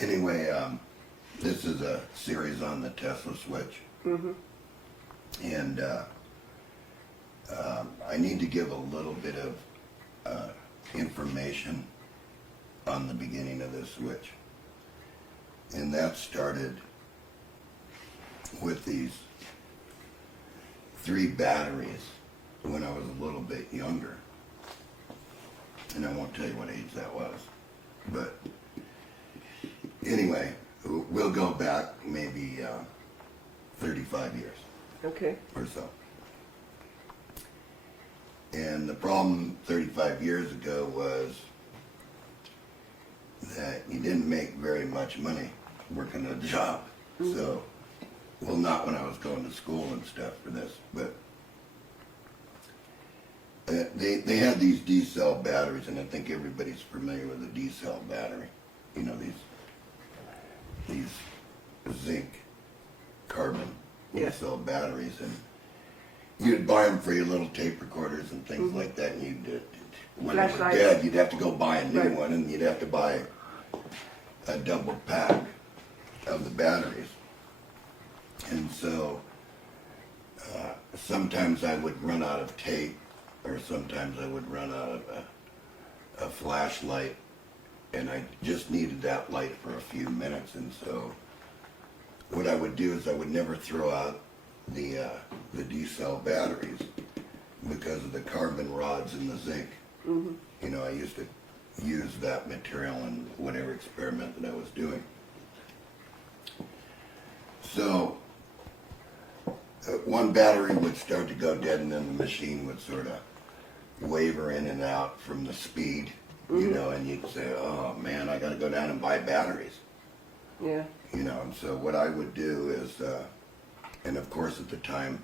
Anyway, this is a series on the Tesla switch. And I need to give a little bit of information on the beginning of this switch. And that started with these 3 batteries when I was a little bit younger. And I won't tell you what age that was. But anyway, we'll go back maybe 35 years. Okay. Or so. And the problem 35 years ago was that you didn't make very much money working a job. So, well, not when I was going to school and stuff for this, but they had these D-cell batteries, and I think everybody's familiar with a D-cell battery. You know, these zinc carbon D-cell batteries, and you'd buy them for your little tape recorders and things like that, and you'd, when they were dead, you'd have to go buy a new one, and you'd have to buy a double pack of the batteries. And so sometimes I would run out of tape, or sometimes I would run out of a flashlight, and I just needed that light for a few minutes. And so what I would do is I would never throw out the D-cell batteries because of the carbon rods and the zinc. You know, I used to use that material in whatever experiment that I was doing. So one battery would start to go dead, and then the machine would sort of waver in and out from the speed, you know, and you'd say, oh man, I got to go down and buy batteries. Yeah. You know, and so what I would do is, and of course at the time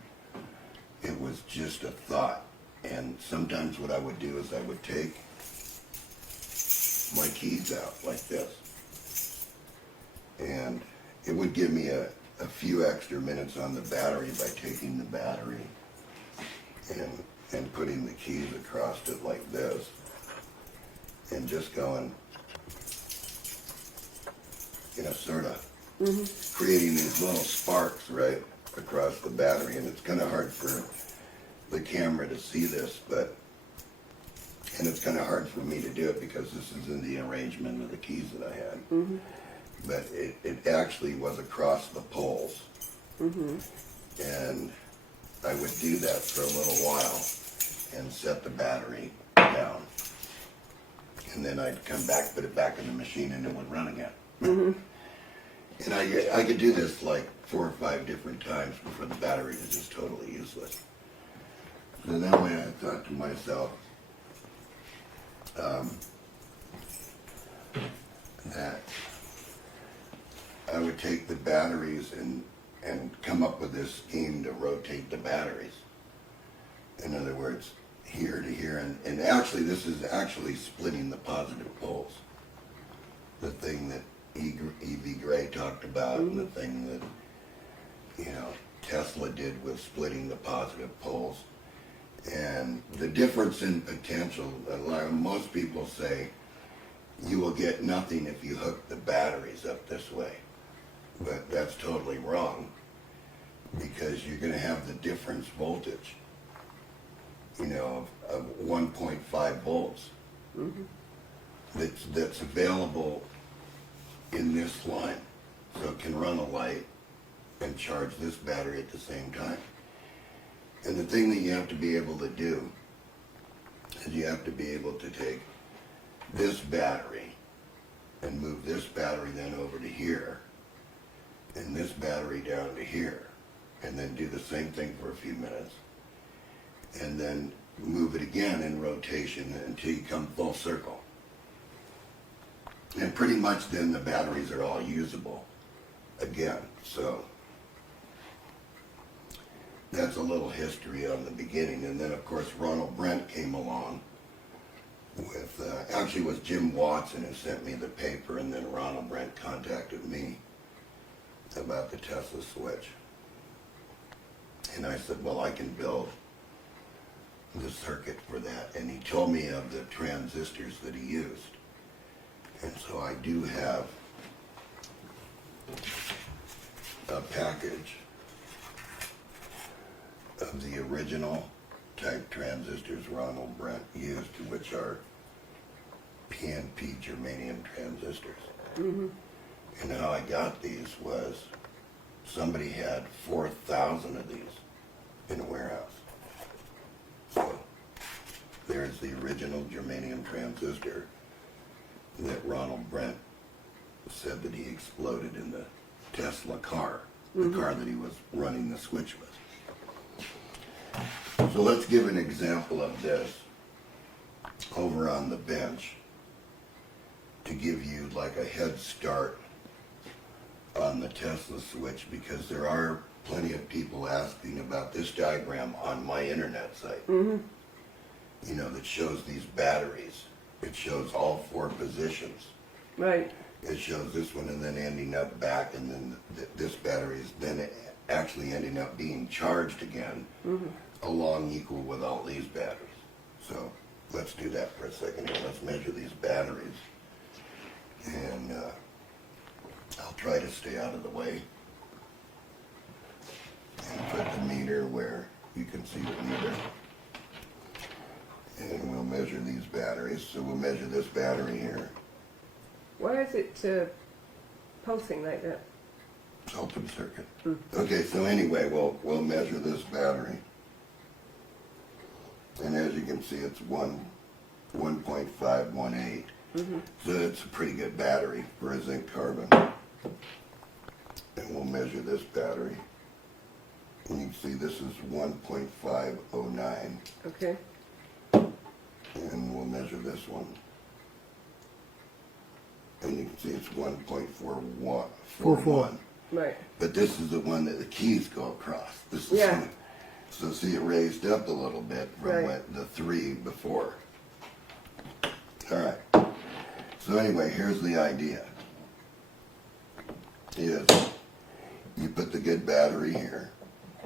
it was just a thought, and sometimes what I would do is I would take my keys out like this, and it would give me a few extra minutes on the battery by taking the battery and putting the keys across it like this, and just going, you know, sort of creating these little sparks right across the battery. And it's kind of hard for the camera to see this, and it's kind of hard for me to do it because this is in the arrangement of the keys that I had. But it actually was across the poles. And I would do that for a little while and set the battery down. And then I'd come back, put it back in the machine, and it would run again. And I could do this like 4 or 5 different times before the battery was just totally useless. So that way I thought to myself, that I would take the batteries and come up with this scheme to rotate the batteries. In other words, here to here, and actually this is actually splitting the positive poles. The thing that E.V. Gray talked about, and the thing that, you know, Tesla did with splitting the positive poles. And the difference in potential, most people say you will get nothing if you hook the batteries up this way. But that's totally wrong, because you're going to have the difference voltage, you know, of 1.5 volts that's available in this line. So it can run a light and charge this battery at the same time. And the thing that you have to be able to do is you have to be able to take this battery and move this battery then over to here, and this battery down to here, and then do the same thing for a few minutes, and then move it again in rotation until you come full circle. And pretty much then the batteries are all usable again. So that's a little history on the beginning. And then of course Ronald Brent came along with, actually it was Jim Watson who sent me the paper, and then Ronald Brent contacted me about the Tesla switch. And I said, well, I can build the circuit for that. And he told me of the transistors that he used. And so I do have original type transistors Ronald Brent used, which are PNP germanium transistors. Mm-hmm. And how I got these was somebody had 4,000 of these in a warehouse. So there's the original germanium transistor that Ronald Brent said that he exploded in the Tesla car, the car that he was running the switch with. So let's give an example of this over on the bench to give you like a head start on the Tesla switch, because there are plenty of people asking about this diagram on my internet site. Mm-hmm. You know, that shows these batteries. It shows all 4 positions. Right. It shows this one and then ending up back, and then this battery is then actually ending up being charged again, along equal with all these batteries. So let's do that for a second here. Let's measure these batteries. And I'll try to stay out of the way and put the meter where you can see the meter. And we'll measure these batteries. So we'll measure this battery here. Why is it pulsing like that? It's open circuit. Okay, so anyway, we'll measure this battery. And as you can see, it's 1.518. So it's a pretty good battery for a zinc carbon. And we'll measure this battery. And you can see this is 1.509. Okay. And we'll measure this one. And you can see it's 1.41. Right. But this is the one that the keys go across. This is Yeah. So see, it raised up a little bit from Right. what the 3 before. All right. So anyway, here's the idea. Is you put the good battery here,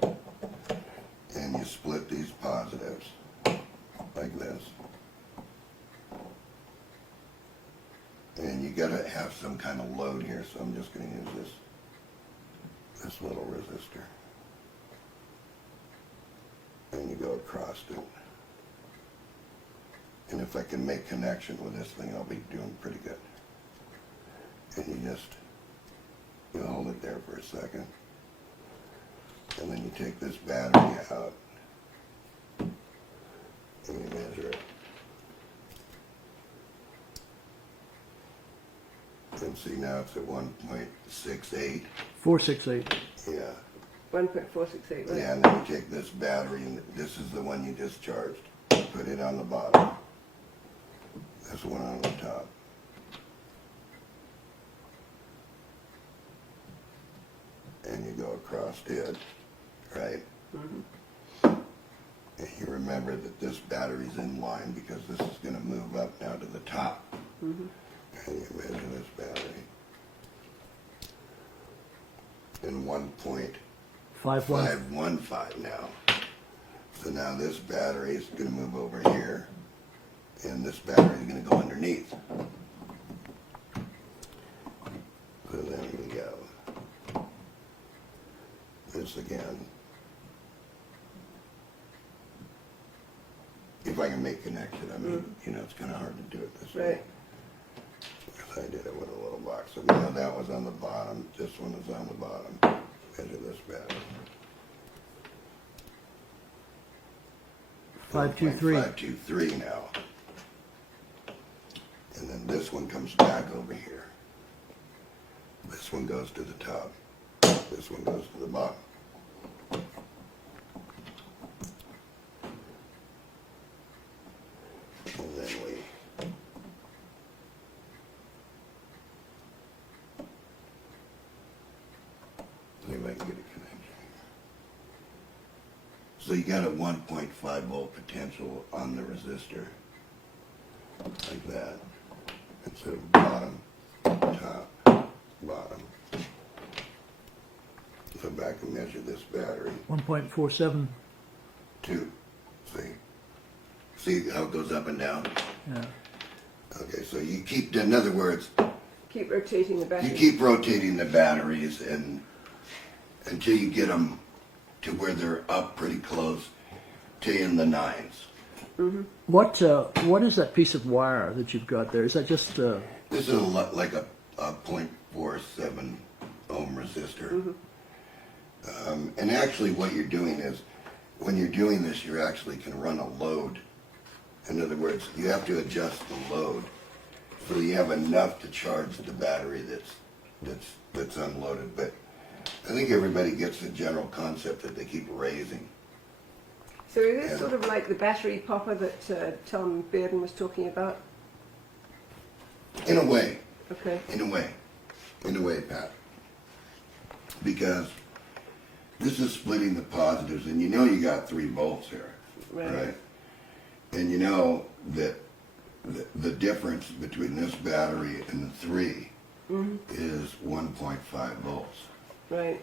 and you split these positives like this. And you gotta have some kind of load here, so I'm just gonna use this little resistor. And you go across it. And if I can make connection with this thing, I'll be doing pretty good. And you hold it there for a second. And then you take this battery out. And you measure it. And see, now it's at 1.68. 468. Yeah. 1.468, right? Yeah, and then you take this battery, and this is the one you discharged. Put it on the bottom. This one on the top. And you go across it, right? And you remember that this battery's in line because this is going to move up now to the top. And you measure this battery. And 1.515 now. So now this battery is going to move over here, and this battery is going to go underneath. So then we go. This again. If I can make connection, I mean, you know, it's kind of hard to do it this way. Right. Because I did it with a little box. So now that was on the bottom. This one is on the bottom. Measure this battery. 523. 523 now. And then this one comes back over here. This one goes to the top. This one goes to the bottom. And then we see if I can get a connection here. So you got a 1.5 volt potential on the resistor, like that. Instead of bottom, top, bottom. Go back and measure this battery. 1.47. 2. See? See how it goes up and down? Yeah. Okay, so you keep, in other words, Keep rotating the battery. you keep rotating the batteries and until you get them to where they're up pretty close to in the nines. What is that piece of wire that you've got there? Is that just This is like a 0.47 ohm resistor. And actually what you're doing is, when you're doing this, you actually can run a load. In other words, you have to adjust the load so you have enough to charge the battery that's unloaded. But I think everybody gets the general concept that they keep raising. So is this sort of like the battery popper that Tom Bearden was talking about? In a way. Okay. In a way, Pat. Because this is splitting the positives, and you know you got 3 volts here, Right. And you know that the difference between this battery and the 3 is 1.5 volts. Right.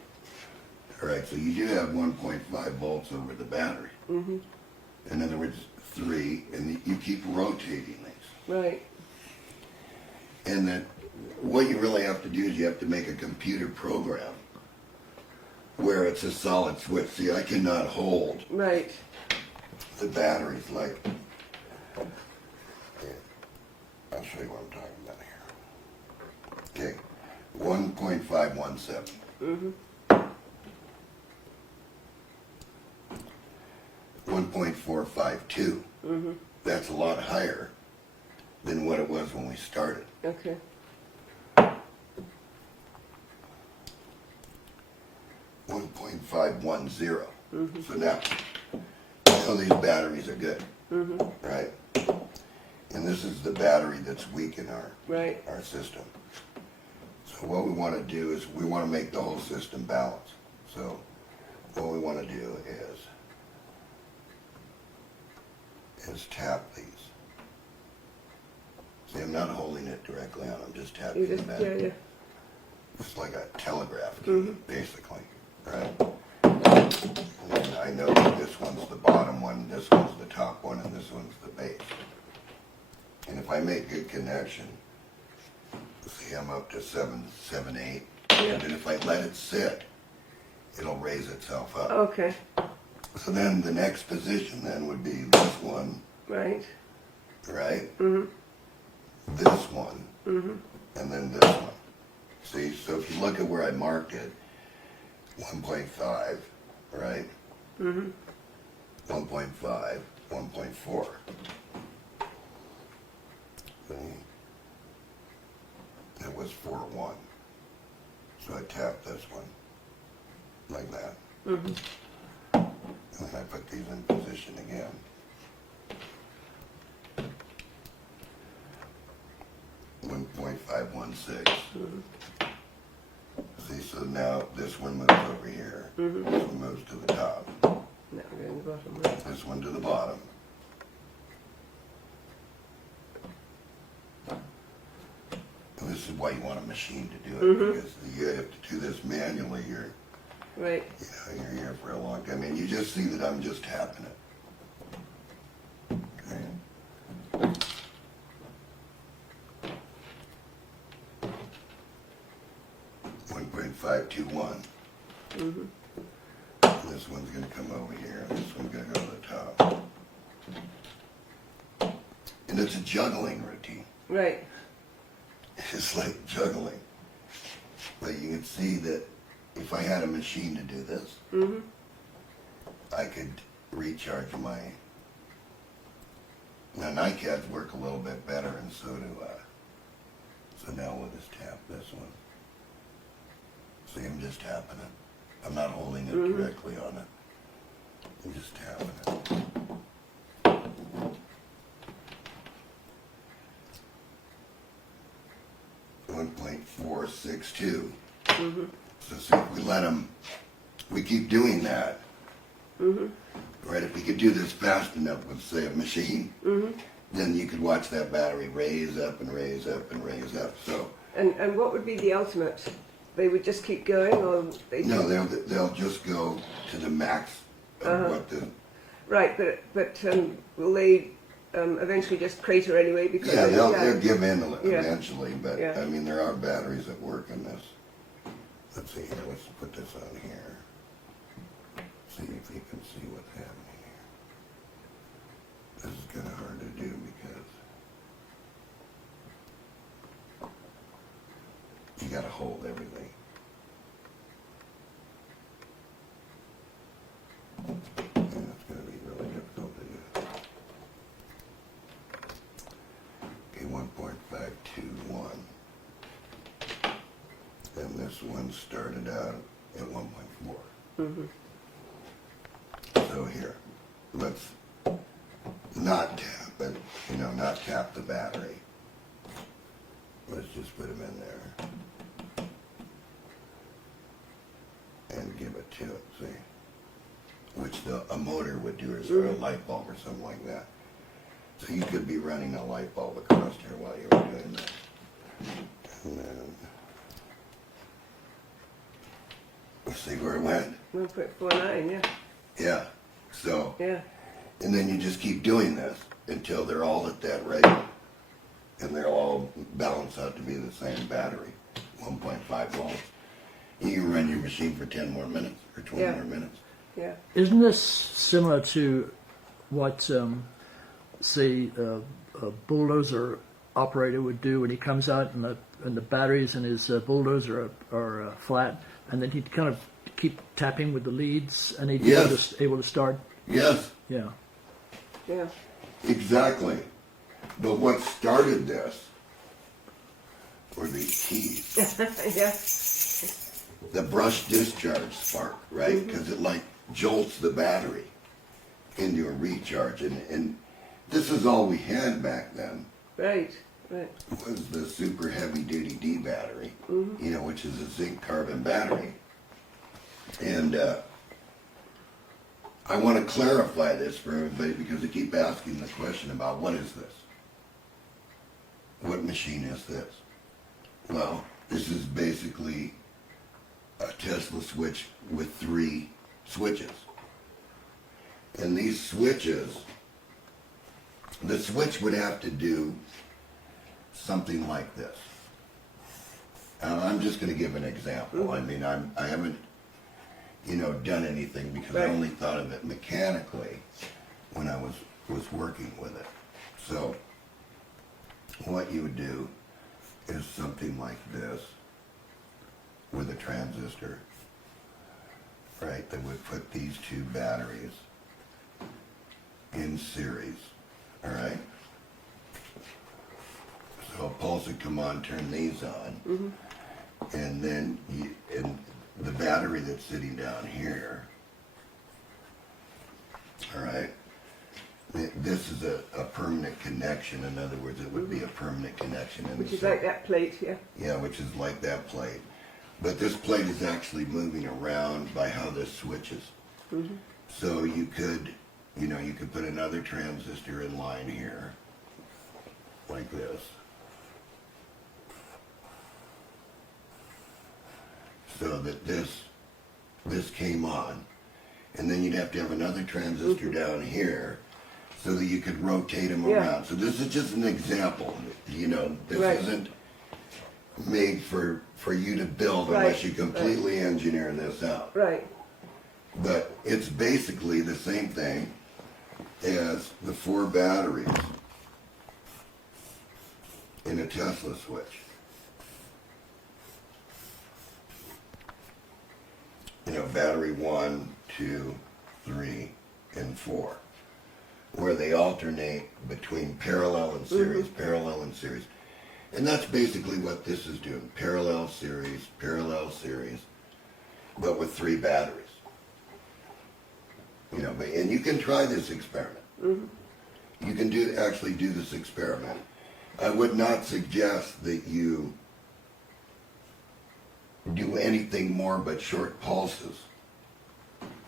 All right, so you do have 1.5 volts over the battery. In other words, 3, and you keep rotating these. Right. And that what you really have to do is you have to make a computer program where it's a solid switch. See, I cannot hold Right. the batteries like. Here, I'll show you what I'm talking about here. Okay, 1.517. 1.452. That's a lot higher than what it was when we started. Okay. 1.510. So now, you know these batteries are good, right? And this is the battery that's weak in Right. our system. So what we want to do is we want to make the whole system balance. So what we want to do is tap these. See, I'm not holding it directly on, I'm just tapping You the just, battery. yeah. It's like a telegraph key, basically, right? And then I know that this one's the bottom one, this one's the top one, and this one's the base. And if I make good connection, see, I'm up to 7, 8. And then if I let it sit, it'll raise itself up. Okay. So then the next position then would be this one, Right. right? This one, and then this one. See, so if you look at where I marked it, 1.5, right? 1.5, 1.4. See? It was 4.1. So I tapped this one, like that. And then I put these in position again. .516. See, so now this one moves over here. This one moves to the top. Now we're going to the bottom. Right. This one to the bottom. And this is why you want a machine to do it, because you have to do this manually. You're Right. you're here for a long time, and you just see that I'm just tapping it. Okay. .521. This one's going to come over here, and this one's going to go to the top. And it's a juggling routine. Right. It's like juggling. But you can see that if I had a machine to do this, I could recharge my. Now NiCads work a little bit better, and so do. So now we'll just tap this one. See, I'm just tapping it. I'm not holding it directly on it. I'm just tapping it. .462. So see, if we let them, we keep doing that. Right, if we could do this fast enough with, say, a machine, then you could watch that battery raise up and raise up and raise up. So. And what would be the ultimate? They would just keep going, or they? No, they'll just go to the max of what the. Right, but will they eventually just crater anyway? Because Yeah, they'll give in Yeah. eventually, but Yeah. I mean there are batteries that work in this. Let's see here. Let's put this on here. See if you can see what's happening here. You got to hold everything. And it's going to be really difficult to do. Okay, 1.521. And this one started out at 1.4. Mm-hmm. So here, let's not tap it, not tap the battery. Let's just put them in there. And give it to it, see? Which a motor would do, or a light bulb or something like that. So you could be running a light bulb across here while you were doing that. And then, let's see where it went. 1.49, yeah. Yeah, so, Yeah. and then you just keep doing this until they're all at that rate. And they'll all balance out to be the same battery, 1.5 volts. You can run your machine for 10 more minutes or 20 more minutes. Yeah. Isn't this similar to what, say, a bulldozer operator would do when he comes out and the batteries in his bulldozer are flat, and then he'd kind of keep tapping with the leads, and he'd be able to start? Yes, Yeah. Yeah. exactly. But what started this were these keys. Yeah. The brush discharge spark, right? Because it like jolts the battery into a recharge. And this is all we had back then. Right. Right. Was the super heavy duty D battery, which is a zinc carbon battery. And I want to clarify this for everybody because they keep asking the question about what is this? What machine is this? Well, this is basically a Tesla switch with 3 switches. And these switches, the switch would have to do something like this. I'm just going to give an example. I mean, I haven't, done anything because I only thought of it mechanically when I was working with it. So what you would do is something like this with a transistor, right? That would put these 2 batteries in series, all right? So a pulse would come on, turn these on, and then and the battery that's sitting down here, all right? This is a permanent connection. In other words, it would be a permanent connection. Which is like that plate, yeah. Yeah, which is like that plate. But this plate is actually moving around by how this switches. So you could, you could put another transistor in line here, like this. So that this came on. And then you'd have to have another transistor down here so that you could rotate them around. So this is just an example. This isn't made for you to build unless you completely engineer this out. Right. But it's basically the same thing as the 4 batteries in a Tesla switch. Battery 1, 2, 3, and 4. Where they alternate between parallel and series, parallel and series. And that's basically what this is doing. Parallel series, but with 3 batteries. And you can try this experiment. You can actually do this experiment. I would not suggest that you do anything more but short pulses,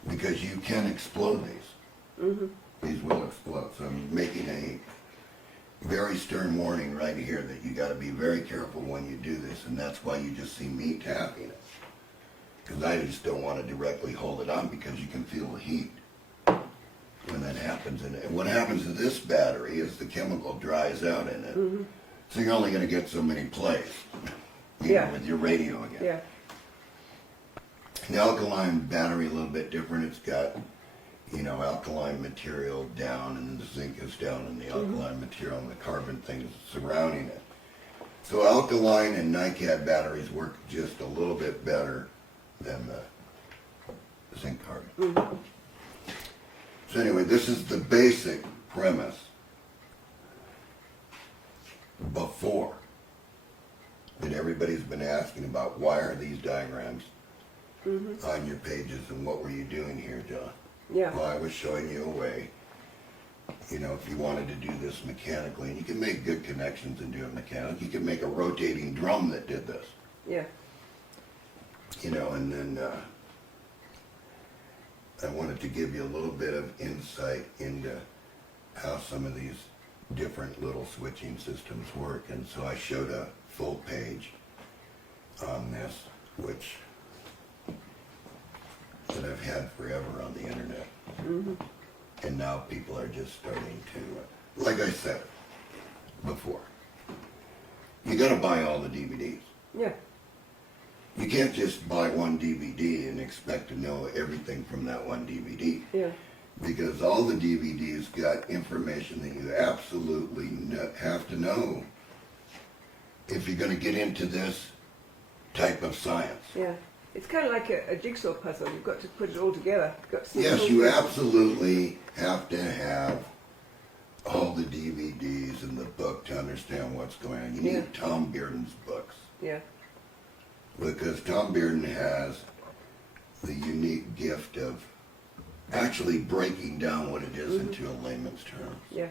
because you can explode these. These will explode. So I'm making a very stern warning right here that you got to be very careful when you do this, and that's why you just see me tapping it, because I just don't want to directly hold it on, because you can feel the heat when that happens. And what happens to this battery is the chemical dries out in it, so you're only going to get so many plays. With your radio again. Yeah. The alkaline battery a little bit different. It's got, alkaline material down, and then the zinc is down, and the alkaline material and the carbon things surrounding it. So alkaline and NiCad batteries work just a little bit better than the zinc carbon. So anyway, this is the basic premise before that everybody's been asking about. Why are these diagrams on your pages, and what were you doing here, John? Yeah. Well, I was showing you a way, you know, if you wanted to do this mechanically, and you can make good connections and do it mechanically. You can make a rotating drum that did this, Yeah. you know, and then I wanted to give you a little bit of insight into how some of these different little switching systems work. And so I showed a full page on this, which that I've had forever on the internet. And now people are just starting to, like I said before, you gotta buy all the DVDs. Yeah. You can't just buy one DVD and expect to know everything from that one DVD. Yeah. Because all the DVDs got information that you absolutely have to know if you're going to get into this type of science. Yeah. It's kind of like a jigsaw puzzle. You've got to put it all together. You've got to see Yes, the you whole thing. absolutely have to have all the DVDs and the book to understand what's going on. You need Yeah. Tom Bearden's books. Yeah. Because Tom Bearden has the unique gift of actually breaking down what it is into a layman's terms. Yeah.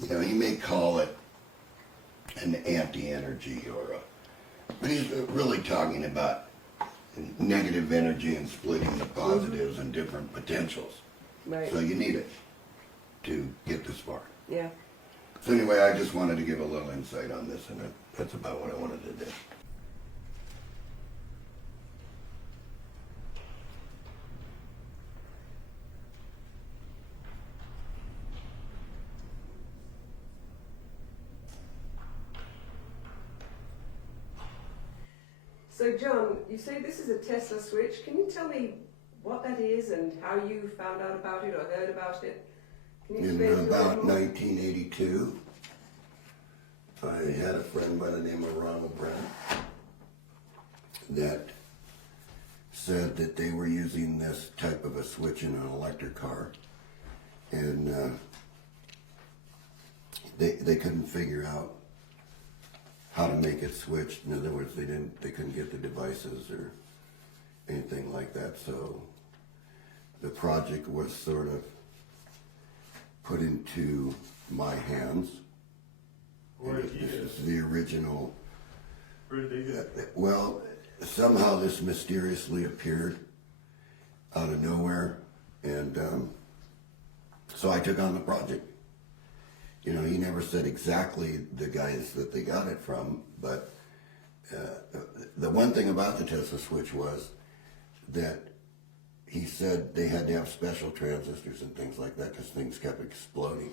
You know, he may call it an anti-energy but he's really talking about negative energy and splitting the positives and different potentials. Right. So you need it to get this far. Yeah. So anyway, I just wanted to give a little insight on this, and that's about what I wanted to do. So, John, you say this is a Tesla switch. Can you tell me what that is and how you found out about it or heard about it? Can you explain In it a about little more? 1982, I had a friend by the name of Ronald Brent that said that they were using this type of a switch in an electric car, and they couldn't figure out how to make it switch. In other words, they couldn't get the devices or anything like that. So the project was sort of put into my hands. Where did he This get it? is the original. Where did they get it? Well, somehow this mysteriously appeared out of nowhere, and so I took on the project. You know, he never said exactly the guys that they got it from, but the one thing about the Tesla switch was that he said they had to have special transistors and things like that because things kept exploding.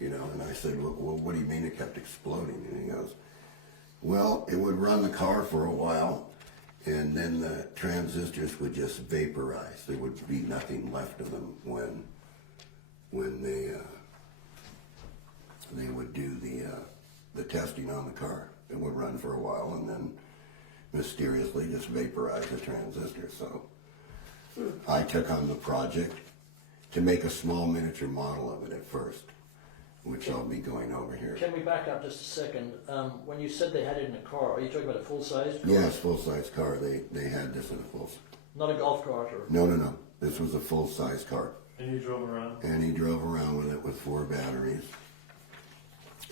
You know, and I said, well, what do you mean it kept exploding? And he goes, well, it would run the car for a while, and then the transistors would just vaporize. There would be nothing left of them when they would do the testing on the car. It would run for a while and then mysteriously just vaporize the transistor. So I took on the project to make a small miniature model of it at first, which I'll be going over here. Can we back up just a second? When you said they had it in a car, are you talking about a full-size car? Yes, full-size car. They had this in a full. Not a golf cart or... No. This was a full-size car. And you drove around? And he drove around with it with 4 batteries.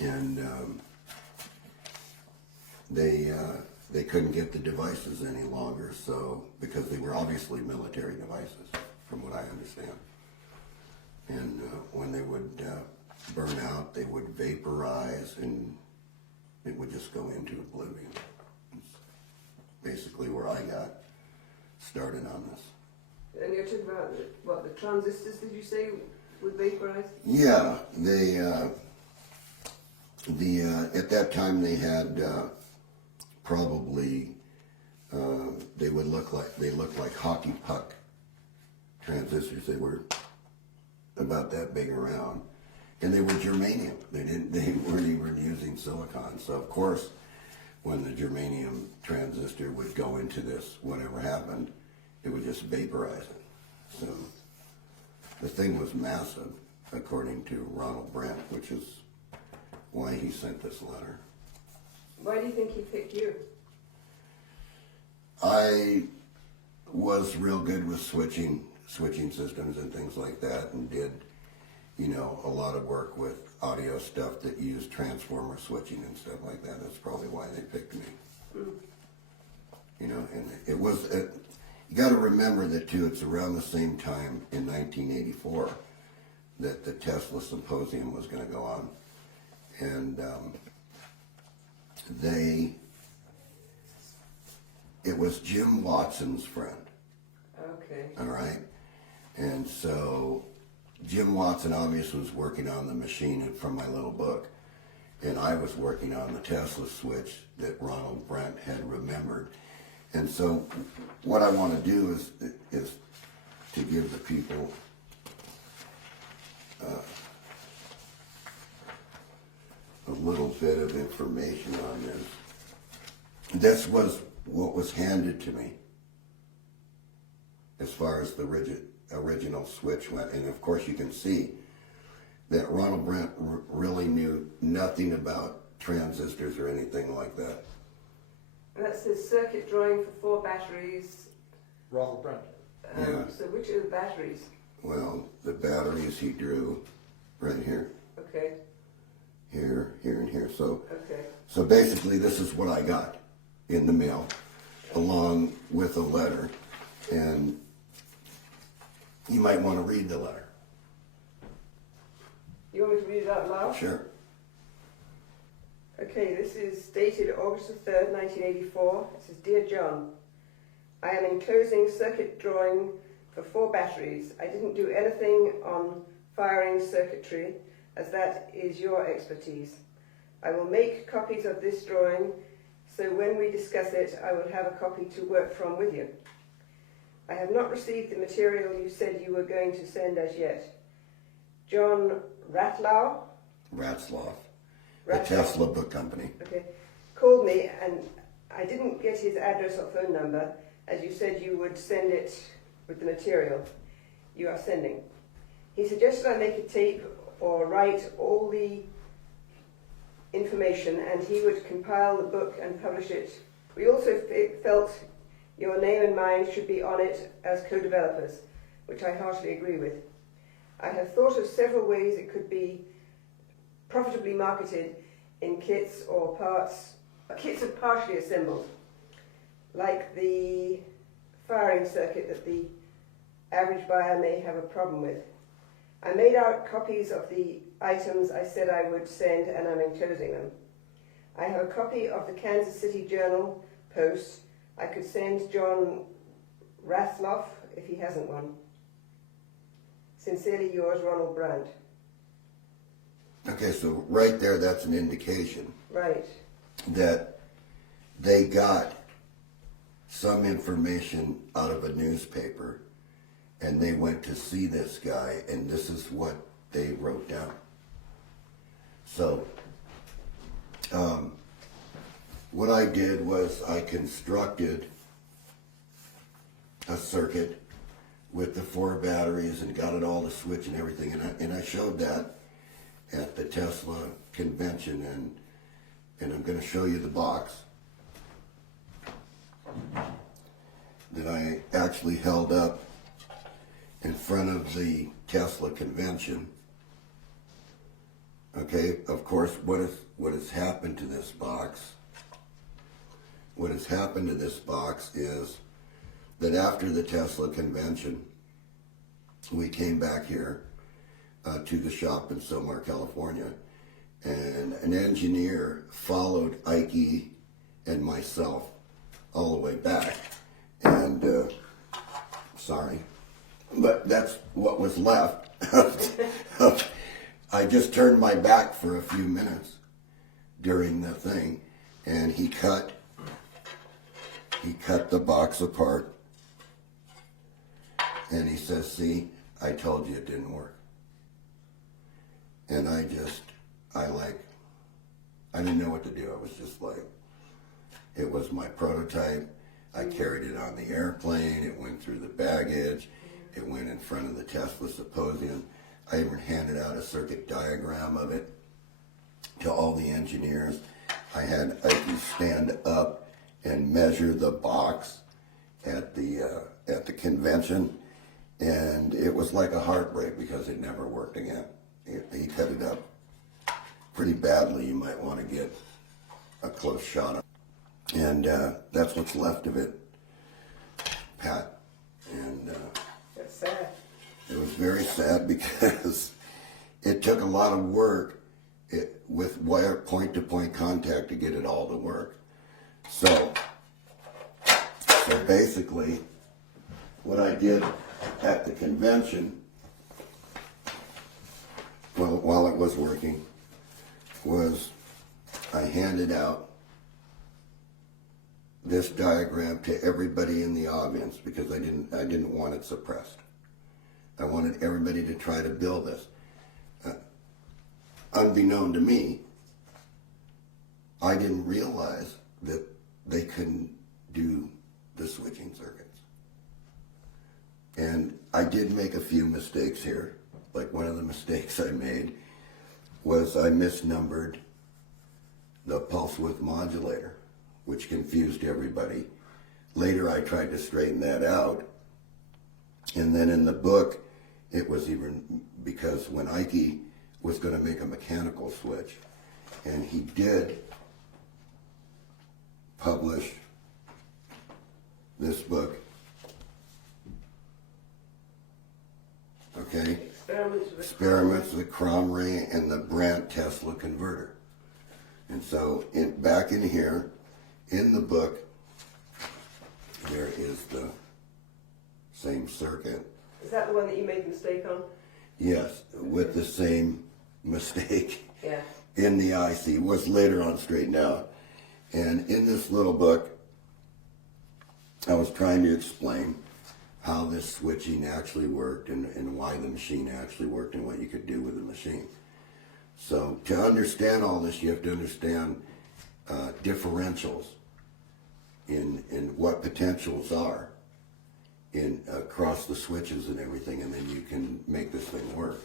And they couldn't get the devices any longer, so because they were obviously military devices, from what I understand. And when they would burn out, they would vaporize, and it would just go into oblivion. It's basically where I got started on this. And you're talking about the transistors, did you say, would vaporize? Yeah, they at that time they had probably they looked like hockey puck transistors. They were about that big around, And they were germanium. They weren't even using silicon. So of course, when the germanium transistor would go into this, whatever happened, it would just vaporize it. So the thing was massive, according to Ronald Brent, which is why he sent this letter. Why do you think he picked you? I was real good with switching systems and things like that, and did, a lot of work with audio stuff that used transformer switching and stuff like that. That's probably why they picked me. And it was, you got to remember that too, it's around the same time in 1984 that the Tesla Symposium was going to go on. And it was Jim Watson's friend. Okay. All right. And so Jim Watson obviously was working on the machine from my little book. And I was working on the Tesla switch that Ronald Brent had remembered. And so what I want to do is to give the people a little bit of information on this. This was what was handed to me as far as the original switch went. And of course you can see that Ronald Brent really knew nothing about transistors or anything like that. And that's his circuit drawing for 4 batteries. Ronald Brent. Yeah. So which are the batteries? Well, the batteries he drew right here, Okay. here, and here. So Okay. So basically this is what I got in the mail along with a letter, and you might want to read the letter. You want me to read it out loud? Sure. Okay, this is dated August the 3rd, 1984. It says, Dear John, I am enclosing circuit drawing for 4 batteries. I didn't do anything on firing circuitry, as that is your expertise. I will make copies of this drawing, so when we discuss it, I will have a copy to work from with you. I have not received the material you said you were going to send as yet. John Ratzloff, The Tesla Book Company. okay, called me, and I didn't get his address or phone number, as you said you would send it with the material you are sending. He suggested I make a tape or write all the information, and he would compile the book and publish it. We also felt your name and mine should be on it as co-developers, which I heartily agree with. I have thought of several ways it could be profitably marketed in kits or parts. Kits are partially assembled, like the firing circuit that the average buyer may have a problem with. I made out copies of the items I said I would send, and I'm enclosing them. I have a copy of the Kansas City Journal Post. I could send John Ratzloff if he hasn't one. Sincerely yours, Ronald Brandt. Okay, so right there, that's an indication Right. that they got some information out of a newspaper, and they went to see this guy, and this is what they wrote down. So what I did was I constructed a circuit with the 4 batteries and got it all to switch and everything, and I showed that at the Tesla convention, and I'm going to show you the box that I actually held up in front of the Tesla convention. Okay, of course, what has happened to this box? What has happened to this box is that after the Tesla convention, we came back here to the shop in Silmar, California, and an engineer followed Ike and myself all the way back. And sorry, but that's what was left. I just turned my back for a few minutes during the thing, and he cut the box apart, and he says, "See, I told you it didn't work." And I didn't know what to do. I was just like, it was my prototype. I carried it on the airplane. It went through the baggage. It went in front of the Tesla Symposium. I even handed out a circuit diagram of it to all the engineers. I had Ike stand up and measure the box at the convention, and it was like a heartbreak because it never worked again. He cut it up pretty badly. You might want to get a close shot of it. And that's what's left of it, Pat. And That's sad. it was very sad because it took a lot of work with wire point-to-point contact to get it all to work. So basically, what I did at the convention, while it was working, was I handed out this diagram to everybody in the audience because I didn't want it suppressed. I wanted everybody to try to build this. Unbeknown to me, I didn't realize that they couldn't do the switching circuits. And I did make a few mistakes here. Like one of the mistakes I made was I misnumbered the pulse width modulator, which confused everybody. Later I tried to straighten that out. And then in the book, it was even because when Ike was going to make a mechanical switch, and he did publish this book, okay? Experiments with the Cromray and the Brandt Tesla converter. And so back in here, in the book, there is the same circuit. Is that the one that you made the mistake on? Yes, with the same mistake Yeah. in the IC. It was later on straightened out. And in this little book, I was trying to explain how this switching actually worked and why the machine actually worked and what you could do with the machine. So to understand all this, you have to understand differentials in what potentials are across the switches and everything, and then you can make this thing work.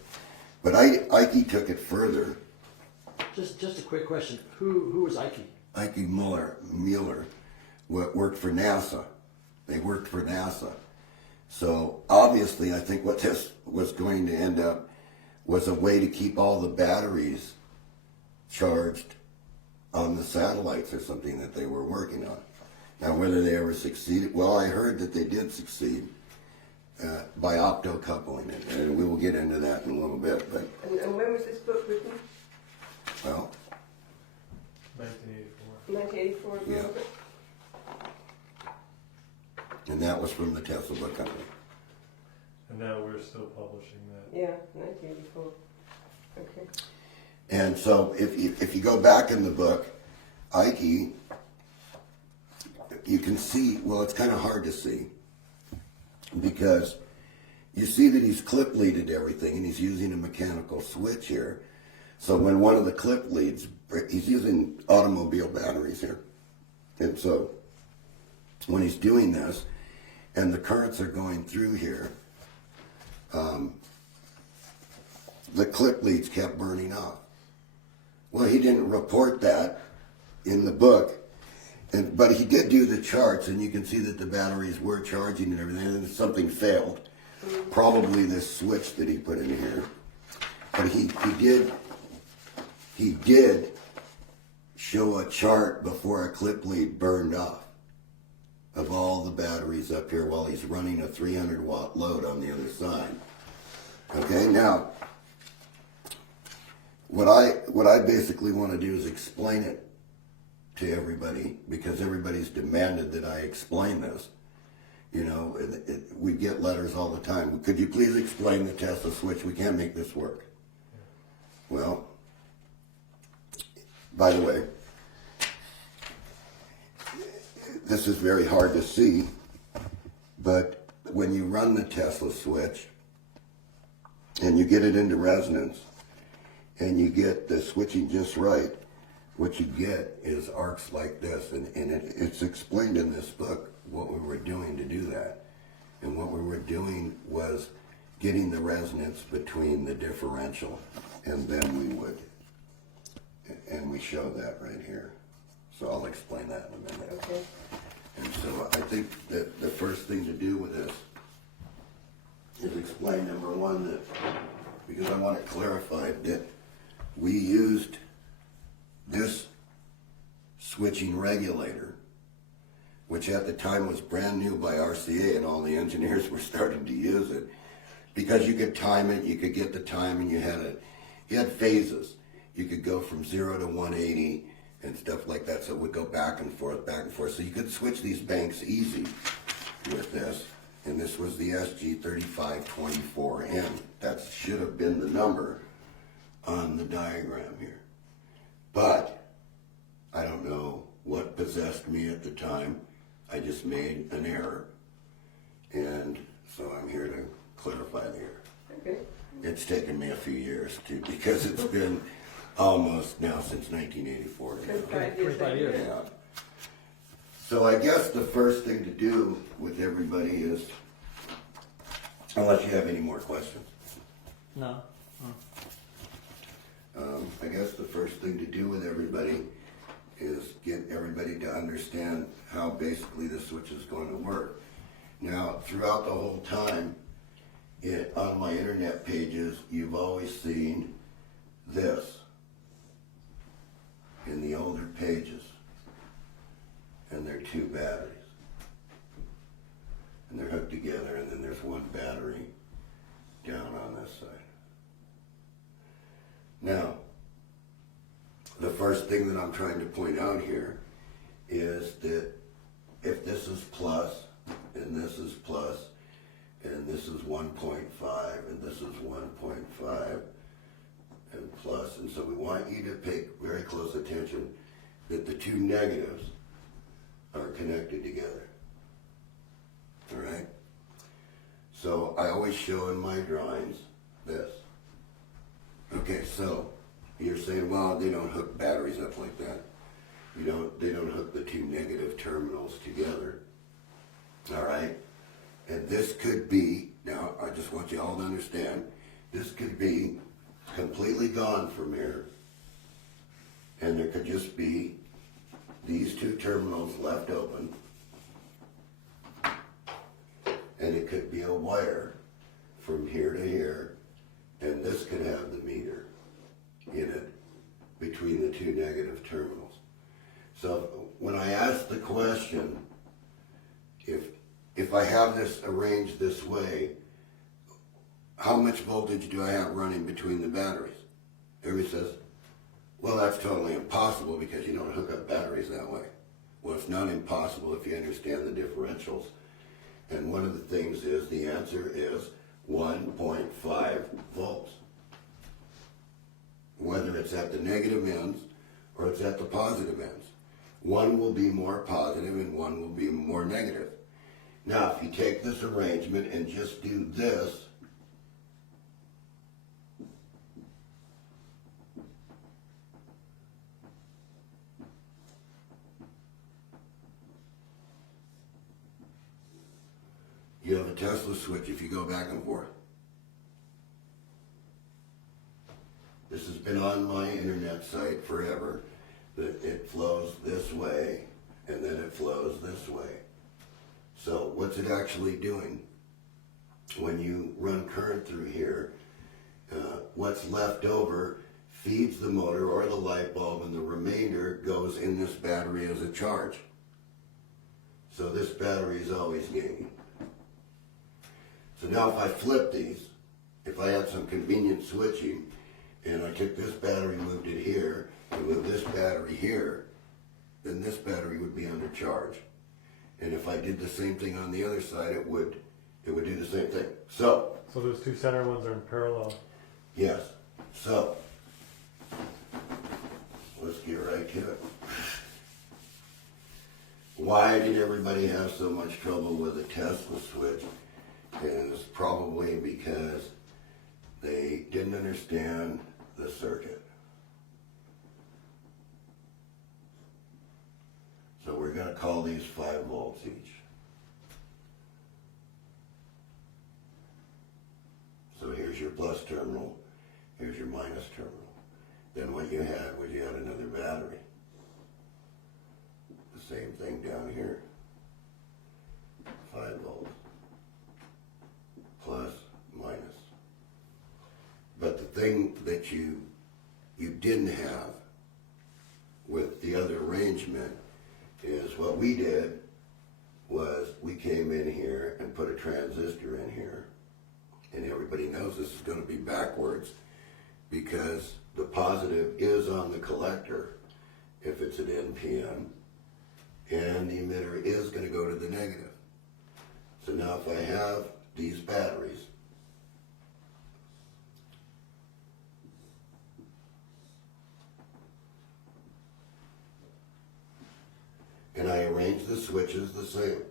But Ike took it further. Just a quick question. Who was Ike? Ike Mueller worked for NASA. They worked for NASA. So obviously, I think what this was going to end up was a way to keep all the batteries charged on the satellites or something that they were working on. Now, whether they ever succeeded, well, I heard that they did succeed by optocoupling it, and we will get into that in a little bit. But And when was this book written? well, 1984. 1984. Yeah. Was it? and that was from the Tesla Book Company. And now we're still publishing that. Yeah, 1984. Okay. And so if you go back in the book, Ike, you can see, well, it's kind of hard to see because you see that he's clip leaded everything and he's using a mechanical switch here. So when one of the clip leads, he's using automobile batteries here. And so when he's doing this and the currents are going through here, the clip leads kept burning off. Well, he didn't report that in the book, but he did do the charts, and you can see that the batteries were charging and everything, and something failed. Probably this switch that he put in here. But he did show a chart before a clip lead burned off of all the batteries up here while he's running a 300 watt load on the other side. Okay, now, what I basically want to do is explain it to everybody because everybody's demanded that I explain this. You know, we get letters all the time. Could you please explain the Tesla switch? We can't make this work. Well, by the way, this is very hard to see, but when you run the Tesla switch and you get it into resonance, and you get the switching just right, what you get is arcs like this. And it's explained in this book what we were doing to do that. And what we were doing was getting the resonance between the differential, and then we would, and we show that right here. So I'll explain that in a minute. Okay. And so I think that the first thing to do with this is explain, number one, that, because I want to clarify that we used this switching regulator, which at the time was brand new by RCA, and all the engineers were starting to use it, because you could time it, you could get the time, and you had phases. You could go from 0 to 180 and stuff like that, so it would go back and forth, back and forth. So you could switch these banks easy with this, and this was the SG3524M. That should have been the number on the diagram here. But I don't know what possessed me at the time. I just made an error, and so I'm here to clarify the error. Okay. It's taken me a few years too, because it's been almost now since 1984. 25 years. Yeah. So I guess the first thing to do with everybody is, unless you have any more questions, No. I guess the first thing to do with everybody is get everybody to understand how basically the switch is going to work. Now, throughout the whole time, on my internet pages, you've always seen this in the older pages, and they're two batteries, and they're hooked together, and then there's one battery down on this side. Now, the first thing that I'm trying to point out here is that if this is plus, and this is plus, and this is 1.5, and this is 1.5, and plus, and so we want you to pay very close attention that the two negatives are connected together. All right? So I always show in my drawings this. Okay, so you're saying, well, they don't hook batteries up like that. They don't hook the two negative terminals together. All right? And this could be, now I just want you all to understand, this could be completely gone from here, and there could just be these two terminals left open, and it could be a wire from here to here, and this could have the meter in it between the two negative terminals. So when I ask the question, if I have this arranged this way, how much voltage do I have running between the batteries? Everybody says, well, that's totally impossible because you don't hook up batteries that way. Well, it's not impossible if you understand the differentials. And one of the things is, the answer is 1.5 volts. Whether it's at the negative ends or it's at the positive ends. One will be more positive and one will be more negative. Now, if you take this arrangement and just do this, you have a Tesla switch if you go back and forth. This has been on my internet site forever, that it flows this way and then it flows this way. So what's it actually doing? When you run current through here, what's left over feeds the motor or the light bulb, and the remainder goes in this battery as a charge. So this battery is always gaining. So now if I flip these, if I had some convenient switching, and I took this battery, moved it here, and moved this battery here, then this battery would be under charge. And if I did the same thing on the other side, it would do the same thing. So those two center ones are in parallel. yes. So let's get right to it. Why did everybody have so much trouble with a Tesla switch? Is probably because they didn't understand the circuit. So we're going to call these 5 volts each. So here's your plus terminal, here's your minus terminal. Then what you had was you had another battery. The same thing down here. 5 volts. Plus, minus. But the thing that you didn't have with the other arrangement is what we did was we came in here and put a transistor in here. And everybody knows this is going to be backwards because the positive is on the collector if it's an NPN, and the emitter is going to go to the negative. So now if I have these batteries, and I arrange the switches the same.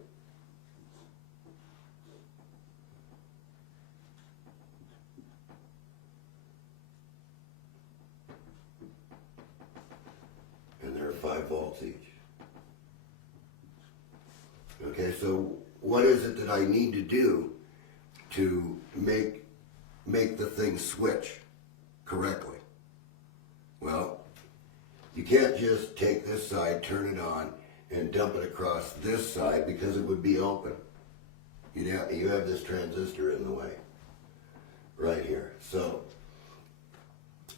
And they're 5 volts each. Okay, so what is it that I need to do to make the thing switch correctly? Well, you can't just take this side, turn it on, and dump it across this side because it would be open. You have this transistor in the way, right here. So,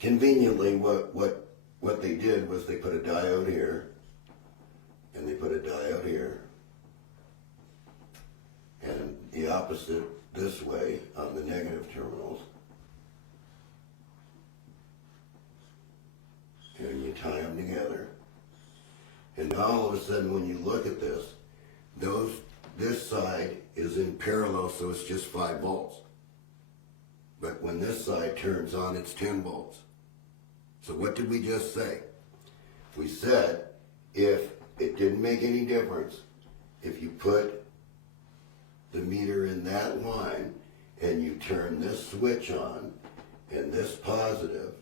conveniently, what they did was they put a diode here, and they put a diode here, and the opposite this way on the negative terminals. And you tie them together. And now all of a sudden when you look at this, this side is in parallel, so it's just 5 volts. But when this side turns on, it's 10 volts. So what did we just say? We said if it didn't make any difference, if you put the meter in that line and you turn this switch on and this positive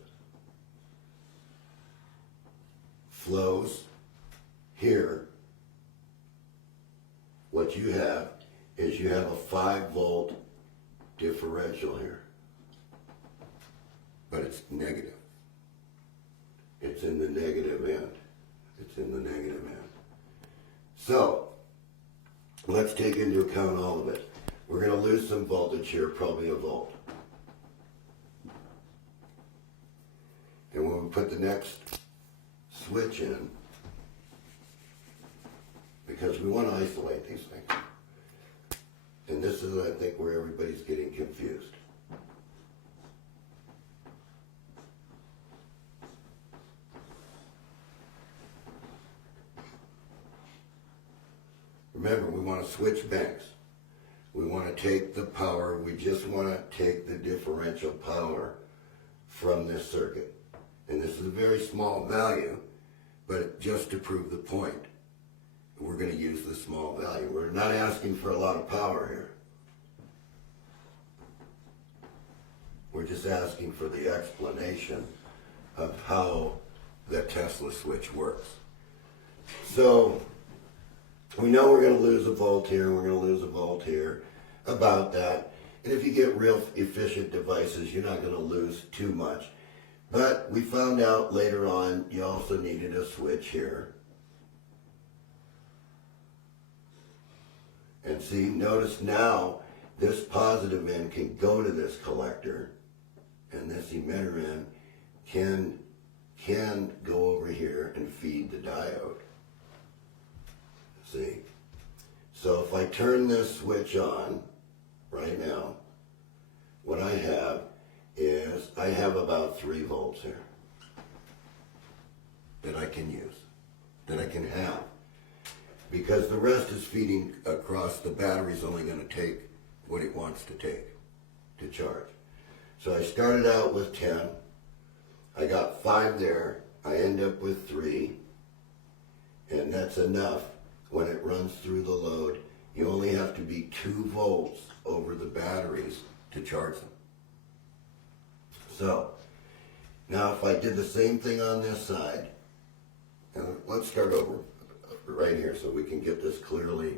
flows here, what you have is you have a 5 volt differential here. But it's negative. It's in the negative end. It's in the negative end. So, let's take into account all of it. We're going to lose some voltage here, probably a volt. And when we put the next switch in, because we want to isolate these things. And this is, I think, where everybody's getting confused. Remember, we want to switch banks. We want to take the power, we just want to take the differential power from this circuit. And this is a very small value, but just to prove the point, we're going to use the small value. We're not asking for a lot of power here. We're just asking for the explanation of how the Tesla switch works. So, we know we're going to lose a volt here, we're going to lose a volt here, about that. And if you get real efficient devices, you're not going to lose too much. But we found out later on you also needed a switch here. And see, notice now this positive end can go to this collector, and this emitter end can go over here and feed the diode. See? So if I turn this switch on right now, what I have is I have about 3 volts here that I can use, that I can have. Because the rest is feeding across, the battery's only going to take what it wants to take to charge. So I started out with 10, I got 5 there, I end up with 3, and that's enough. When it runs through the load, you only have to be 2 volts over the batteries to charge them. So, Now if I did the same thing on this side, let's start over right here so we can get this clearly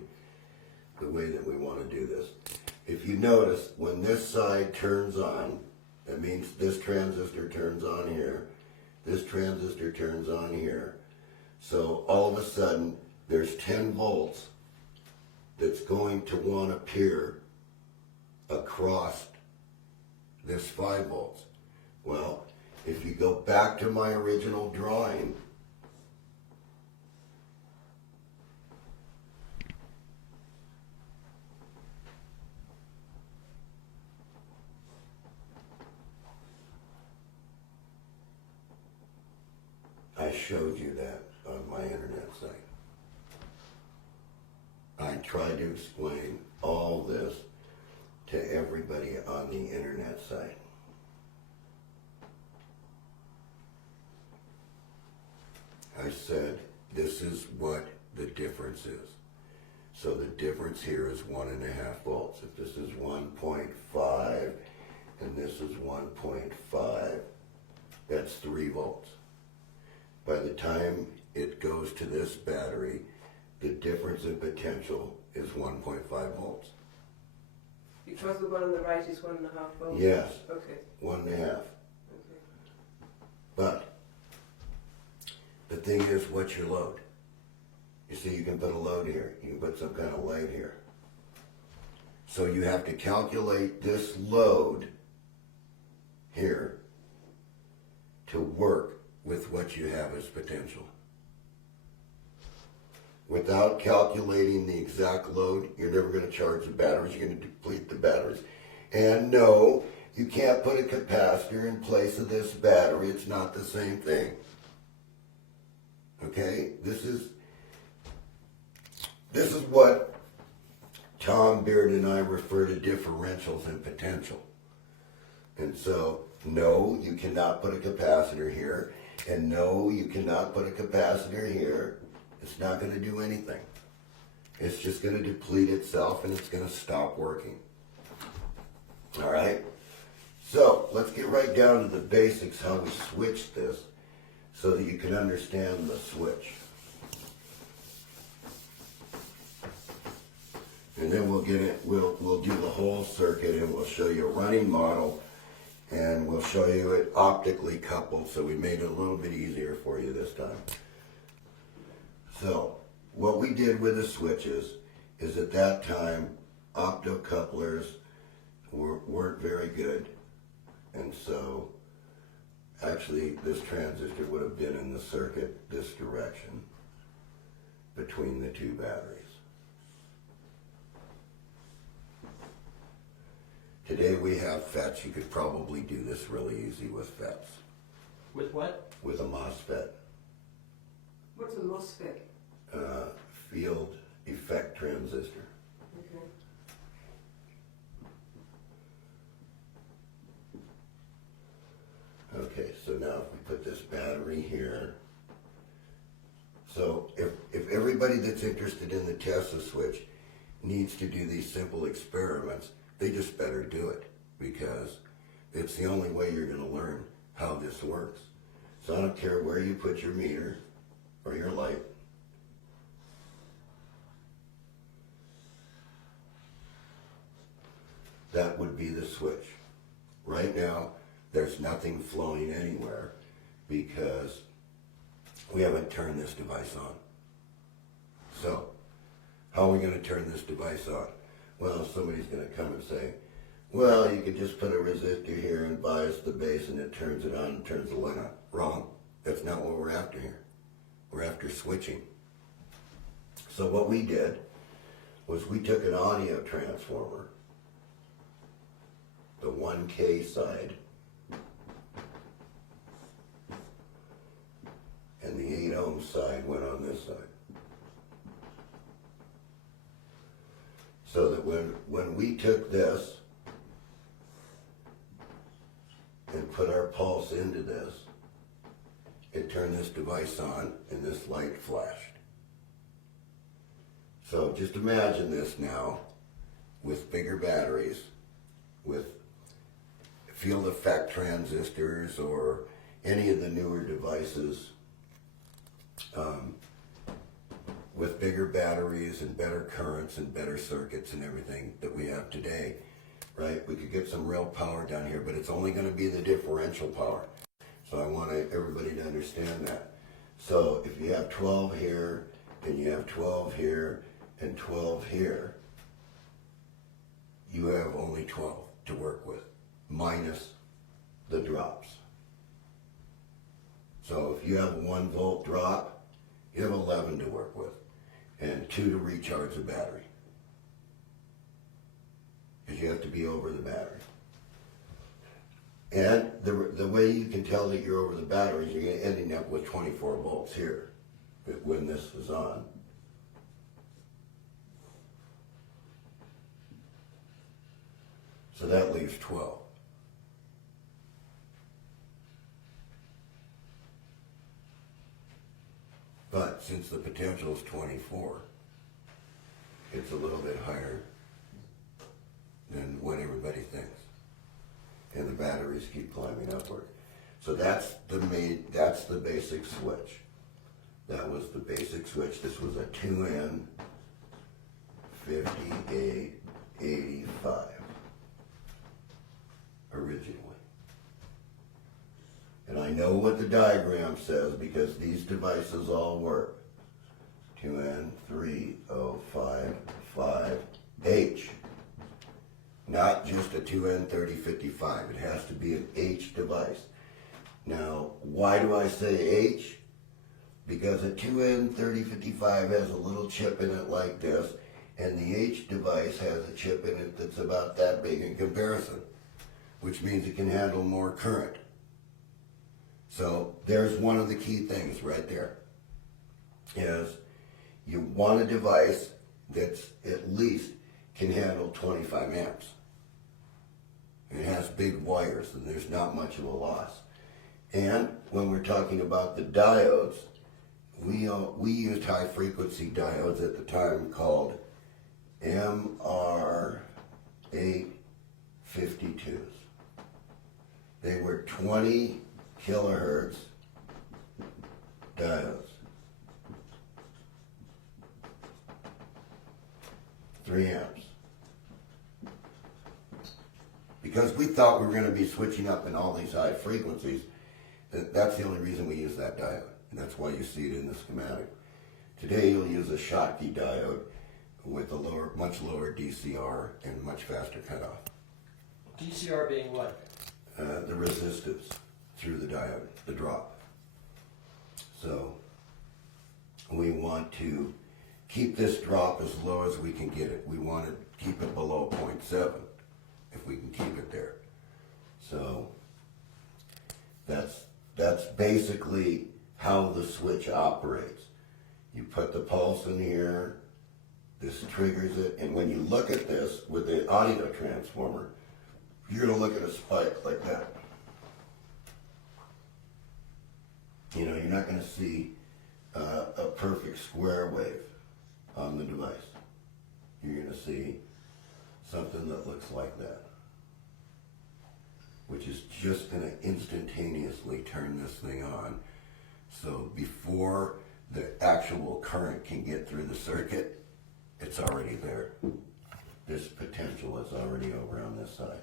the way that we want to do this. If you notice, when this side turns on, that means this transistor turns on here, this transistor turns on here. So all of a sudden, there's 10 volts that's going to want to appear across this 5 volts. Well, if you go back to my original drawing, I showed you that on my internet site. I tried to explain all this to everybody on the internet site. I said, this is what the difference is. So the difference here is 1.5 volts. If this is 1.5 and this is 1.5, that's 3 volts. By the time it goes to this battery, the difference in potential is 1.5 volts. Because the one on the right is 1.5 volts? Yes. Okay. 1.5. Okay. But the thing is, what's your load? You see, you can put a load here. You can put some kind of light here. So you have to calculate this load here to work with what you have as potential. Without calculating the exact load, you're never going to charge the batteries. You're going to deplete the batteries. And no, you can't put a capacitor in place of this battery. It's not the same thing. Okay? This is what Tom Bearden and I refer to differentials and potential. And so, no, you cannot put a capacitor here. And no, you cannot put a capacitor here. It's not going to do anything. It's just going to deplete itself and it's going to stop working. All right? So, let's get right down to the basics, how we switch this, so that you can understand the switch. And then we'll get it, we'll do the whole circuit and we'll show you a running model and we'll show you it optically coupled, so we made it a little bit easier for you this time. So, what we did with the switches is at that time, optocouplers weren't very good. And so, actually, this transistor would have been in the circuit this direction between the two batteries. Today we have FETs. You could probably do this really easy with FETs. With what? With a MOSFET. What's a MOSFET? Field effect transistor. Okay. Okay, so now if we put this battery here. So if everybody that's interested in the Tesla switch needs to do these simple experiments, they just better do it, because it's the only way you're going to learn how this works. So I don't care where you put your meter or your light. That would be the switch. Right now, there's nothing flowing anywhere because we haven't turned this device on. So, how are we going to turn this device on? Well, somebody's going to come and say, well, you could just put a resistor here and bias the base and it turns it on and turns the light on. Wrong. That's not what we're after here. We're after switching. So what we did was we took an audio transformer, the 1K side, and the 8 ohm side went on this side. So that when we took this and put our pulse into this, it turned this device on and this light flashed. So just imagine this now with bigger batteries, with field effect transistors or any of the newer devices with bigger batteries and better currents and better circuits and everything that we have today, right? We could get some real power down here, but it's only going to be the differential power. So I want everybody to understand that. So if you have 12 here, and you have 12 here, and 12 here, you have only 12 to work with, minus the drops. So if you have a 1 volt drop, you have 11 to work with, and 2 to recharge the battery. Because you have to be over the battery. And the way you can tell that you're over the battery is you're ending up with 24 volts here when this is on. So that leaves 12. But since the potential is 24, it's a little bit higher than what everybody thinks. And the batteries keep climbing upward. So that's the basic switch. That was the basic switch. This was a 2N 5885 originally. And I know what the diagram says because these devices all work. 2N3055H. Not just a 2N3055. It has to be an H device. Now, why do I say H? Because a 2N3055 has a little chip in it like this, and the H device has a chip in it that's about that big in comparison, which means it can handle more current. So there's one of the key things right there, is you want a device that's at least can handle 25 amps. It has big wires and there's not much of a loss. And when we're talking about the diodes, we used high frequency diodes at the time called MR852s. They were 20 kilohertz diodes. 3 amps. Because we thought we were going to be switching up in all these high frequencies, that's the only reason we use that diode. And that's why you see it in the schematic. Today you'll use a Schottky diode with a much lower DCR and much faster cutoff. DCR being what? The resistance through the diode, the drop. So we want to keep this drop as low as we can get it. We want to keep it below 0.7 if we can keep it there. So that's basically how the switch operates. You put the pulse in here, this triggers it, and when you look at this with the audio transformer, you're going to look at a spike like that. You know, you're not going to see a perfect square wave on the device. You're going to see something that looks like that, which is just going to instantaneously turn this thing on. So before the actual current can get through the circuit, it's already there. This potential is already over on this side.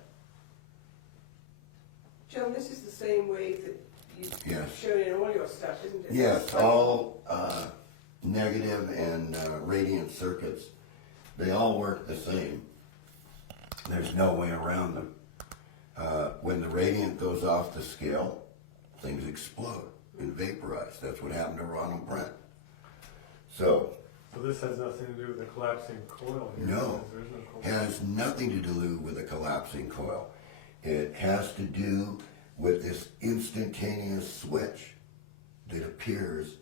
John, this is the same wave that you've shown in all your stuff, isn't it? Yes, all negative and radiant circuits, they all work the same. There's no way around them. When the radiant goes off the scale, things explode and vaporize. That's what happened to Ronald Brent. So this has nothing to do with the collapsing coil here? No, There's no coil. it has nothing to do with a collapsing coil. It has to do with this instantaneous switch that appears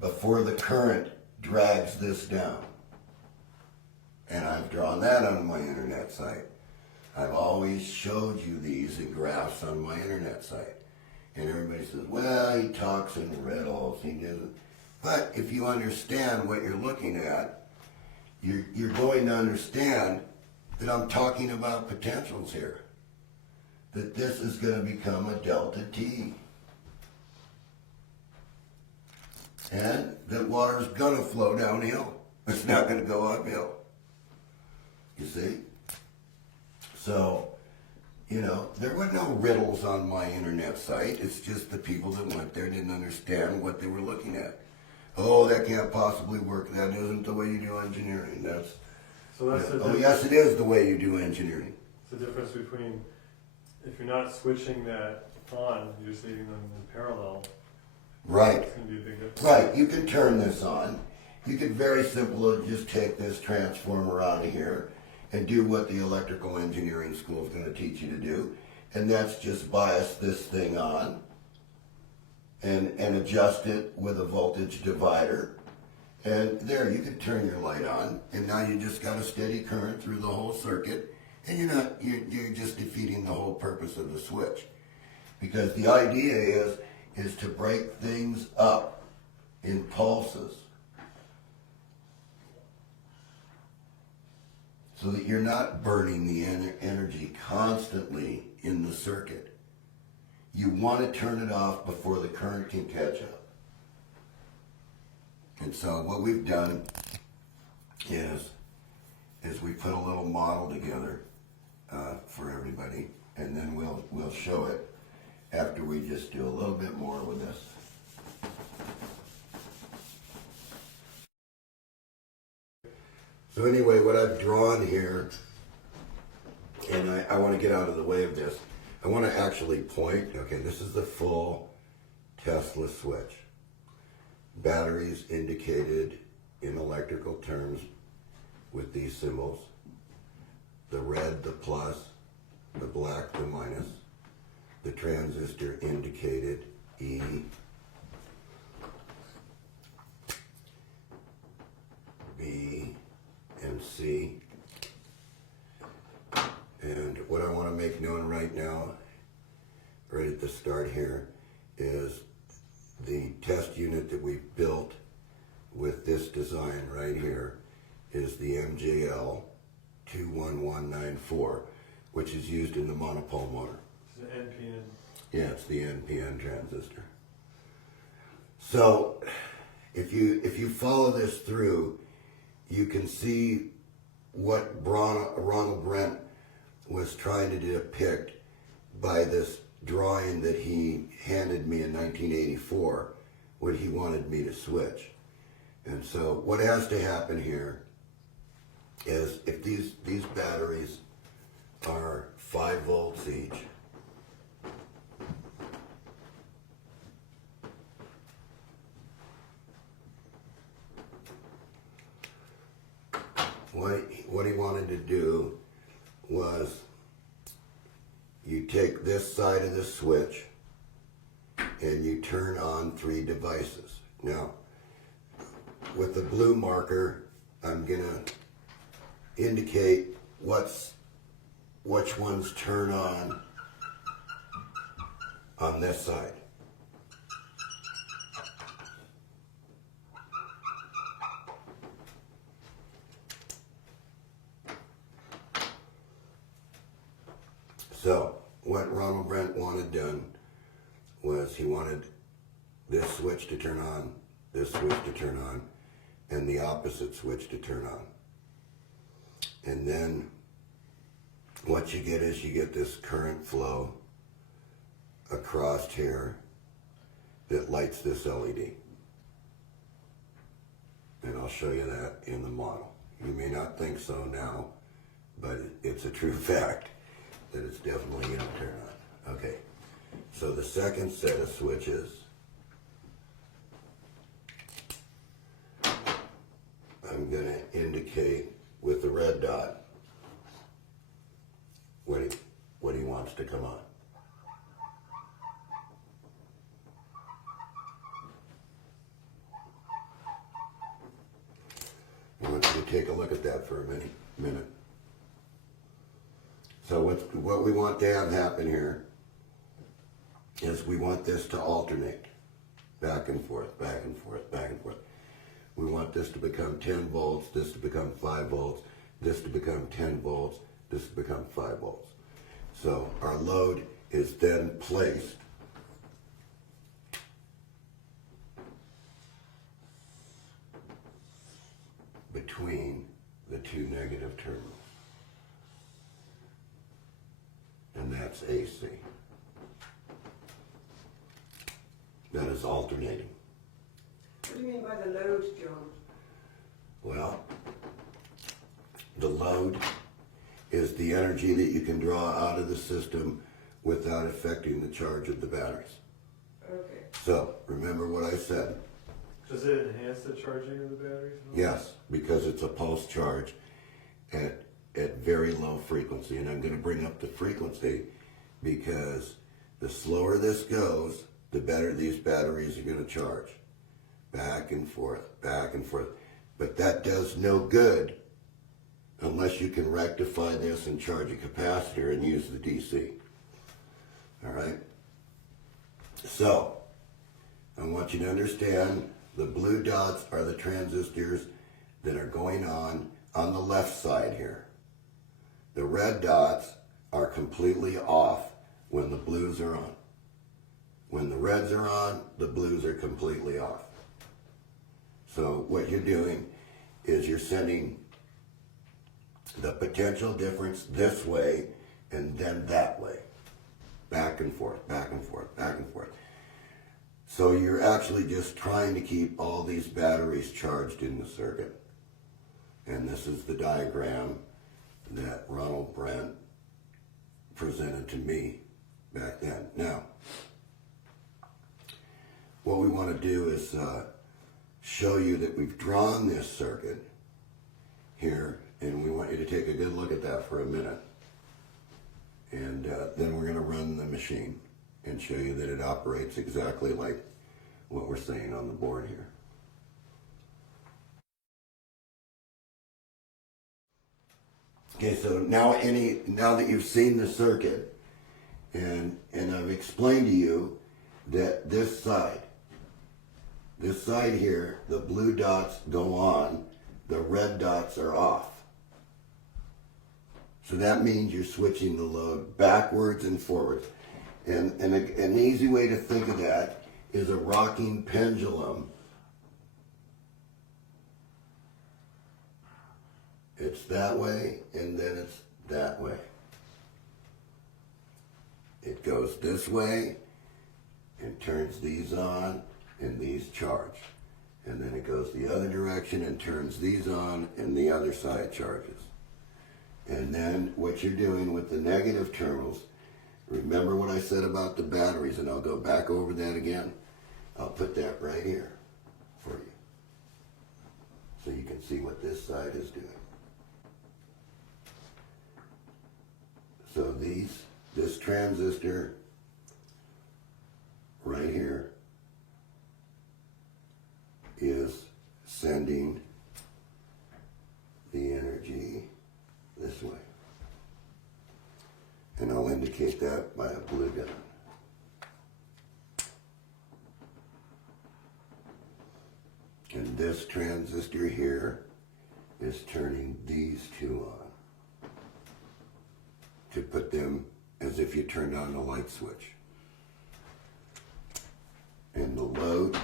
before the current drags this down. And I've drawn that on my internet site. I've always showed you these in graphs on my internet site. And everybody says, well, he talks in riddles, he doesn't. But if you understand what you're looking at, you're going to understand that I'm talking about potentials here. that this is going to become a delta T. And that water's going to flow downhill. It's not going to go uphill. You see? So, there were no riddles on my internet site. It's just the people that went there didn't understand what they were looking at. Oh, that can't possibly work. That isn't the way you do engineering. So that's the oh, yes, it is the way you do engineering. It's the difference between, if you're not switching that on, you're just leaving them in parallel. Right. It's going to be a big difference. Right. You can turn this on. You could very simply just take this transformer out of here and do what the electrical engineering school is going to teach you to do. And that's just bias this thing on and adjust it with a voltage divider. And there, you can turn your light on, and now you just got a steady current through the whole circuit, and you're just defeating the whole purpose of the switch. Because the idea is to break things up in pulses, so that you're not burning the energy constantly in the circuit. You want to turn it off before the current can catch up. And so what we've done is we put a little model together for everybody, and then we'll show it after we just do a little bit more with this. So anyway, what I've drawn here, and I want to get out of the way of this, I want to actually point, okay, this is the full Tesla switch. Batteries indicated in electrical terms with these symbols. The red, the plus, the black, the minus. The transistor indicated E. B and C. And what I want to make known right now, right at the start here, is the test unit that we built with this design right here is the MJL 21194, which is used in the monopole motor. It's the NPN. Yeah, it's the NPN transistor. So if you follow this through, you can see what Ronald Brent was trying to depict by this drawing that he handed me in 1984 when he wanted me to switch. And so what has to happen here is if these batteries are 5 volts each, what he wanted to do was you take this side of the switch and you turn on 3 devices. Now, with the blue marker, I'm gonna indicate which ones turn on this side. So, what Ronald Brent wanted done was he wanted this switch to turn on, this switch to turn on, and the opposite switch to turn on. And then what you get is you get this current flow across here that lights this LED. And I'll show you that in the model. You may not think so now, but it's a true fact that it's definitely going to turn on. Okay, so the second set of switches, I'm going to indicate with the red dot what he wants to come on. I want you to take a look at that for a minute. So what we want to have happen here is we want this to alternate back and forth, back and forth, back and forth. We want this to become 10 volts, this to become 5 volts, this to become 10 volts, this to become 5 volts. So our load is then placed between the two negative terminals. And that's AC. That is alternating. What do you mean by the load, John? Well, the load is the energy that you can draw out of the system without affecting the charge of the batteries. Okay. So, remember what I said. Does it enhance the charging of the batteries? Yes, because it's a pulse charge at very low frequency. And I'm going to bring up the frequency because the slower this goes, the better these batteries are going to charge. Back and forth, back and forth. But that does no good unless you can rectify this and charge a capacitor and use the DC. All right? So, I want you to understand the blue dots are the transistors that are going on the left side here. The red dots are completely off when the blues are on. When the reds are on, the blues are completely off. So what you're doing is you're sending the potential difference this way and then that way. Back and forth, back and forth, back and forth. So you're actually just trying to keep all these batteries charged in the circuit. And this is the diagram that Ronald Brent presented to me back then. Now, what we want to do is show you that we've drawn this circuit here, and we want you to take a good look at that for a minute. And then we're going to run the machine and show you that it operates exactly like what we're saying on the board here. Okay, so now that you've seen the circuit, and I've explained to you that this side here, the blue dots go on, the red dots are off. So that means you're switching the load backwards and forwards. And an easy way to think of that is a rocking pendulum. It's that way, and then it's that way. It goes this way and turns these on, and these charge. And then it goes the other direction and turns these on, and the other side charges. And then what you're doing with the negative terminals, remember what I said about the batteries, and I'll go back over that again. I'll put that right here for you, so you can see what this side is doing. So this transistor right here is sending the energy this way. And I'll indicate that by a blue dot. And this transistor here is turning these two on to put them as if you turned on the light switch. And the load,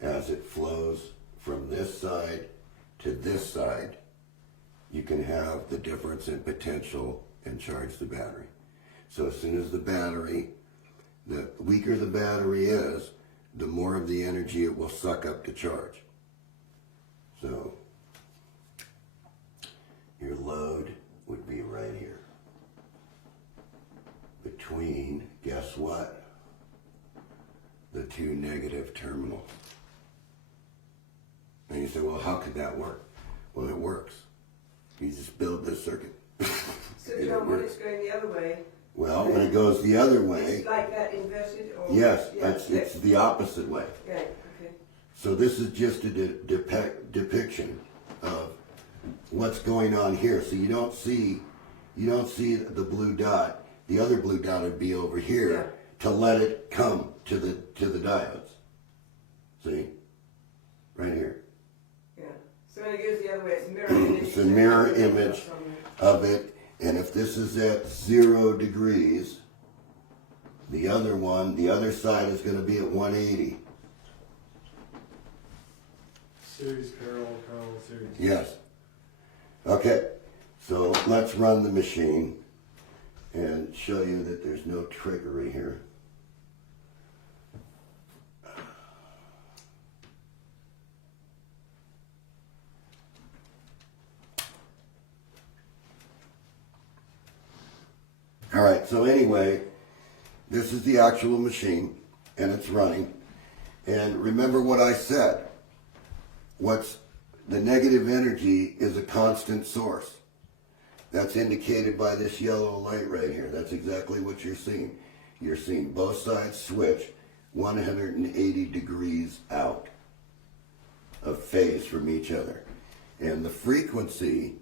as it flows from this side to this side, you can have the difference in potential and charge the battery. So as soon as the weaker the battery is, the more of the energy it will suck up to charge. So your load would be right here. Between, guess what? The two negative terminals. And you say, well, how could that work? Well, it works. You just build this circuit. So John, when it's going the other way, Well, when it goes the other way, it's like that inverted, or yes, yeah, it's the opposite way. yeah, okay. So this is just a depiction of what's going on here. So you don't see the blue dot. The other blue dot would be over here Yeah. to let it come to the diodes. See, right here. Yeah. So when it goes the other way, it's a mirror image. It's a mirror image of it, And if this is at 0 degrees, the other side is going to be at 180. Series, parallel, series. Yes. Okay, so let's run the machine and show you that there's no trickery here. All right, so anyway, this is the actual machine, and it's running. And remember what I said. What's the negative energy is a constant source. That's indicated by this yellow light right here. That's exactly what you're seeing. You're seeing both sides switch 180 degrees out of phase from each other. And the frequency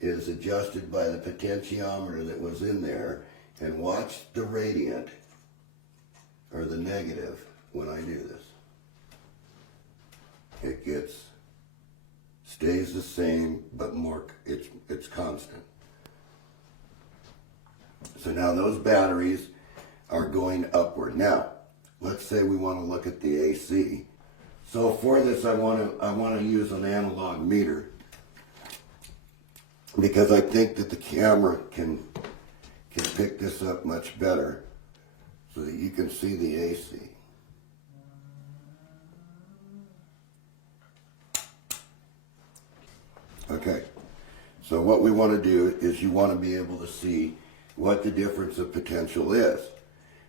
is adjusted by the potentiometer that was in there. And watch the radiant, or the negative, when I do this. It stays the same, but more, it's constant. So now those batteries are going upward. Now, let's say we want to look at the AC. So for this, I want to use an analog meter, because I think that the camera can pick this up much better so that you can see the AC. Okay, so what we want to do is you want to be able to see what the difference of potential is.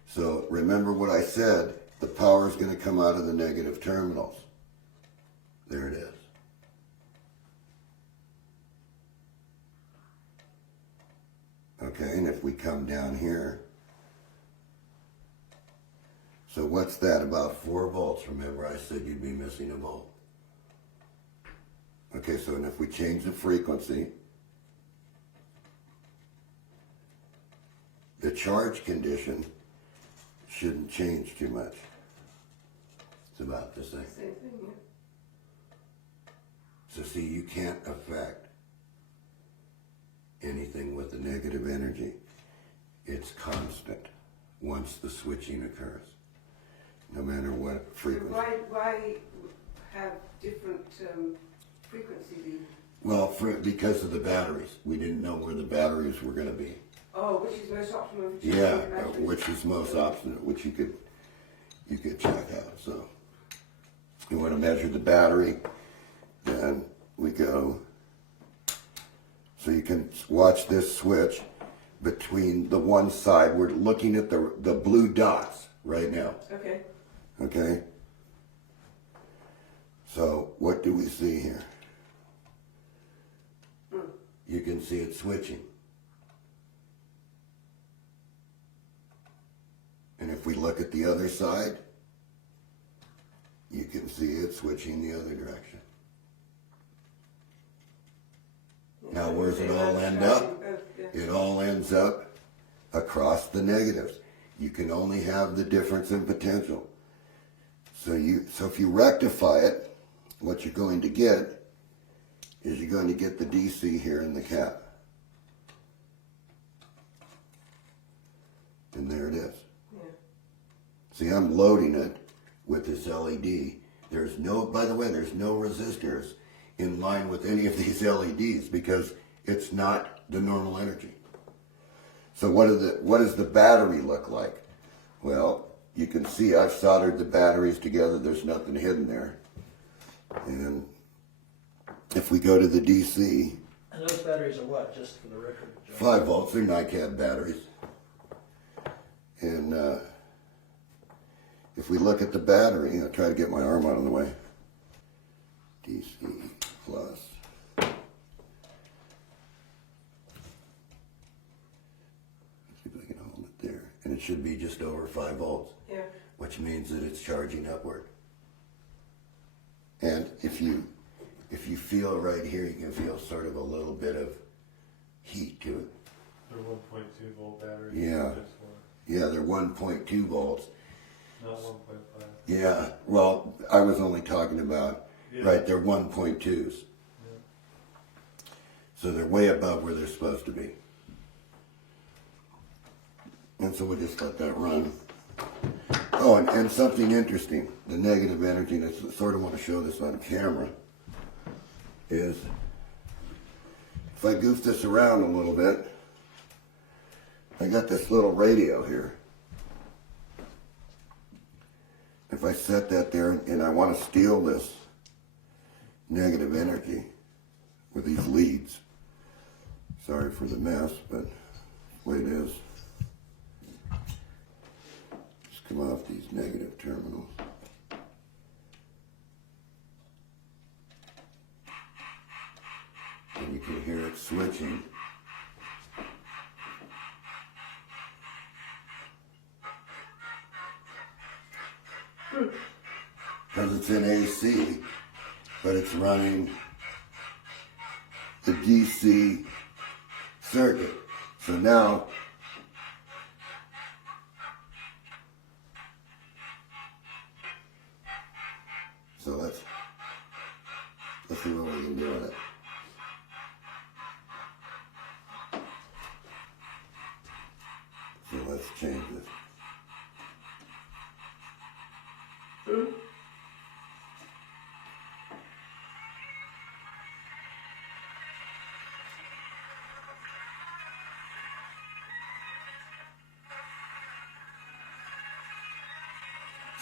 So remember what I said, the power is going to come out of the negative terminals. There it is. Okay, and if we come down here, so what's that, about 4 volts? Remember I said you'd be missing a volt. Okay, so and if we change the frequency, the charge condition shouldn't change too much. It's about the same. Same thing, yeah. So see, you can't affect anything with the negative energy. It's constant once the switching occurs, no matter what frequency. Why have different frequencies? Well, because of the batteries. We didn't know where the batteries were going to be. Oh, which is most optimum for choosing Yeah, the batteries? which is most obstinate, which you could check out. So you want to measure the battery, then we go. So you can watch this switch between the one side. We're looking at the blue dots right now. Okay. Okay? So what do we see here? You can see it switching. And if we look at the other side, you can see it switching the other direction. Now where does it all end up? It all ends up across the negatives. You can only have the difference in potential. So if you rectify it, what you're going to get is you're going to get the DC here in the cap. And there it is. Yeah. See, I'm loading it with this LED. By the way, there's no resistors in line with any of these LEDs because it's not the normal energy. So what does the battery look like? Well, you can see I've soldered the batteries together. There's nothing hidden there. And if we go to the DC, And those batteries are what, just for the record? John? 5 volts, they're NiCad batteries. And if we look at the battery, I'll try to get my arm out of the way. DC plus. Let's see if I can hold it there. And it should be just over 5 volts. Yeah. Which means that it's charging upward. And if you feel right here, you can feel sort of a little bit of heat to it. They're 1.2 volt batteries. Yeah. Yeah, they're 1.2 volts. Not 1.5. Yeah, well, I was only talking about, Yeah. right, they're 1.2s. Yeah. So they're way above where they're supposed to be. And so we'll just let that run. Oh, and something interesting, the negative energy, and I sort of want to show this on camera, is if I goof this around a little bit, I got this little radio here. If I set that there and I want to steal this negative energy with these leads, sorry for the mess, but that's the way it is. Just come off these negative terminals. And you can hear it switching. Because it's in AC, but it's running the DC circuit. So now, let's see what we can do with it. So let's change this.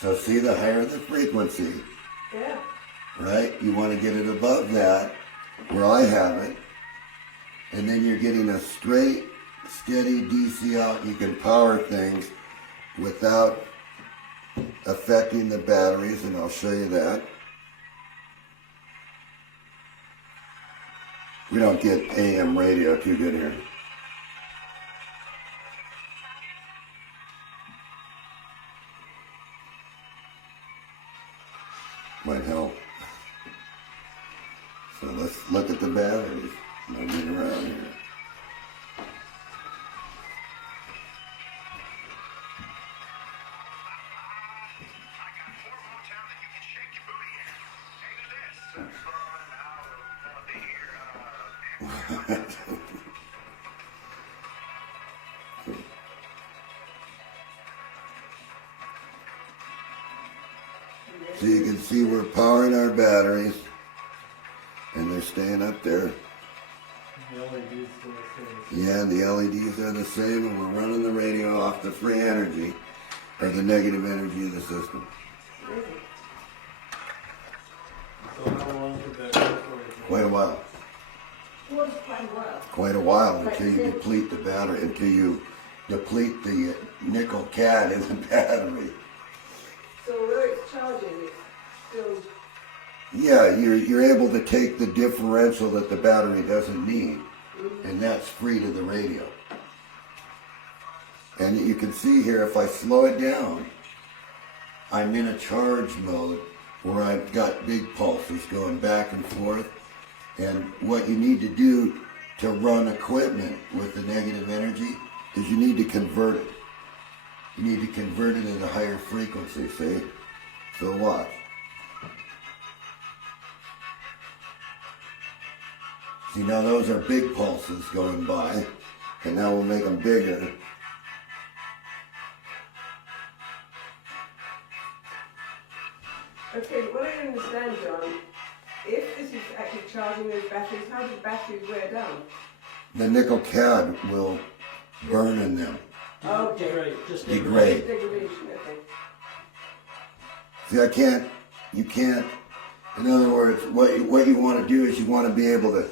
So see, the higher the frequency, Yeah. right? You want to get it above that, where I have it, and then you're getting a straight, steady DC out. You can power things without affecting the batteries, and I'll show you that. We don't get AM radio too good here. Might help. So let's look at the batteries. I'll get around here. So you can see we're powering our batteries, and they're staying up there. The LEDs still the same. Yeah, the LEDs are the same, and we're running the radio off the free energy, or the negative energy of the system. So how long could that go for? Quite a while. What is quite a while? Quite a while until you deplete the battery, until you deplete the nickel cad in the battery. So although it's charging, it's still... Yeah, you're able to take the differential that the battery doesn't need, and that's free to the radio. And you can see here, if I slow it down, I'm in a charge mode where I've got big pulses going back and forth. And what you need to do to run equipment with the negative energy is you need to convert it. You need to convert it at a higher frequency, see? So watch. See, now those are big pulses going by, and now we'll make them bigger. Okay, what I don't understand, John, if this is actually charging those batteries, how do batteries wear down? The nickel cad will burn in them. Okay. Degrade, just Degrade. Degradation, okay. See, you can't, in other words, what you want to do is you want to be able to,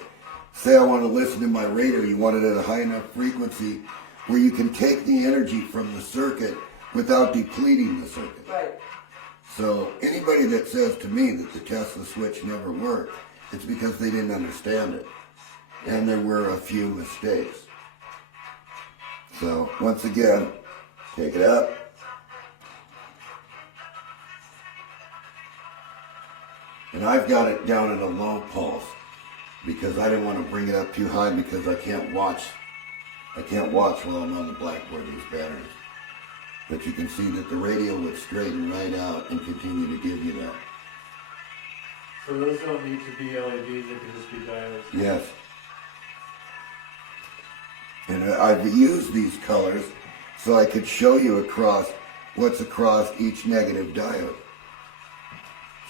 say I want to listen to my radio, you want it at a high enough frequency where you can take the energy from the circuit without depleting the circuit. Right. So anybody that says to me that the Tesla switch never worked, it's because they didn't understand it. And there were a few mistakes. So once again, take it up. And I've got it down at a low pulse because I didn't want to bring it up too high because I can't watch while I'm on the blackboard these batteries. But you can see that the radio would straighten right out and continue to give you that. So those don't need to be LEDs, they can just be diodes. Yes. And I've used these colors so I could show you what's across each negative diode.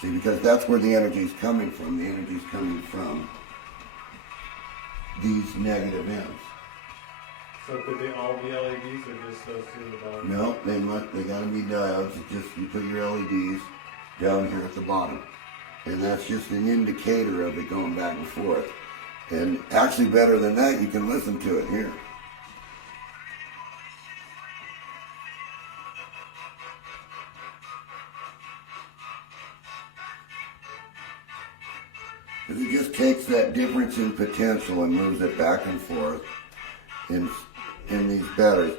See, because that's where the energy's coming from. The energy's coming from these negative ends. So could they all be LEDs or just those two at the bottom? No, they gotta be diodes. It's just you put your LEDs down here at the bottom. And that's just an indicator of it going back and forth. And actually better than that, you can listen to it here. Because it just takes that difference in potential and moves it back and forth in these batteries.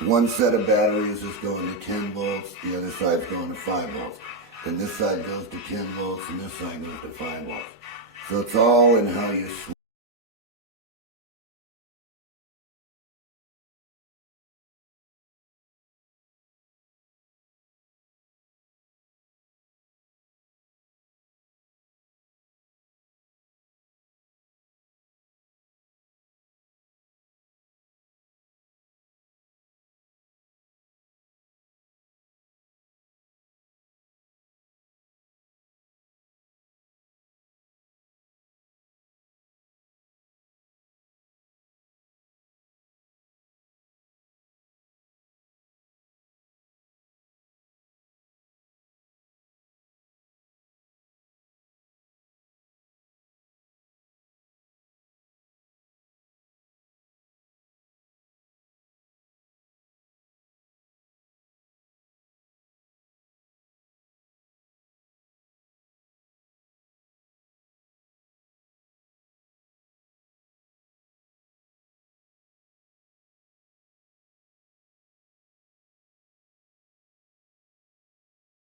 One set of batteries is going to 10 volts, the other side's going to 5 volts. Then this side goes to 10 volts and this side goes to 5 volts. So it's all in how you switch.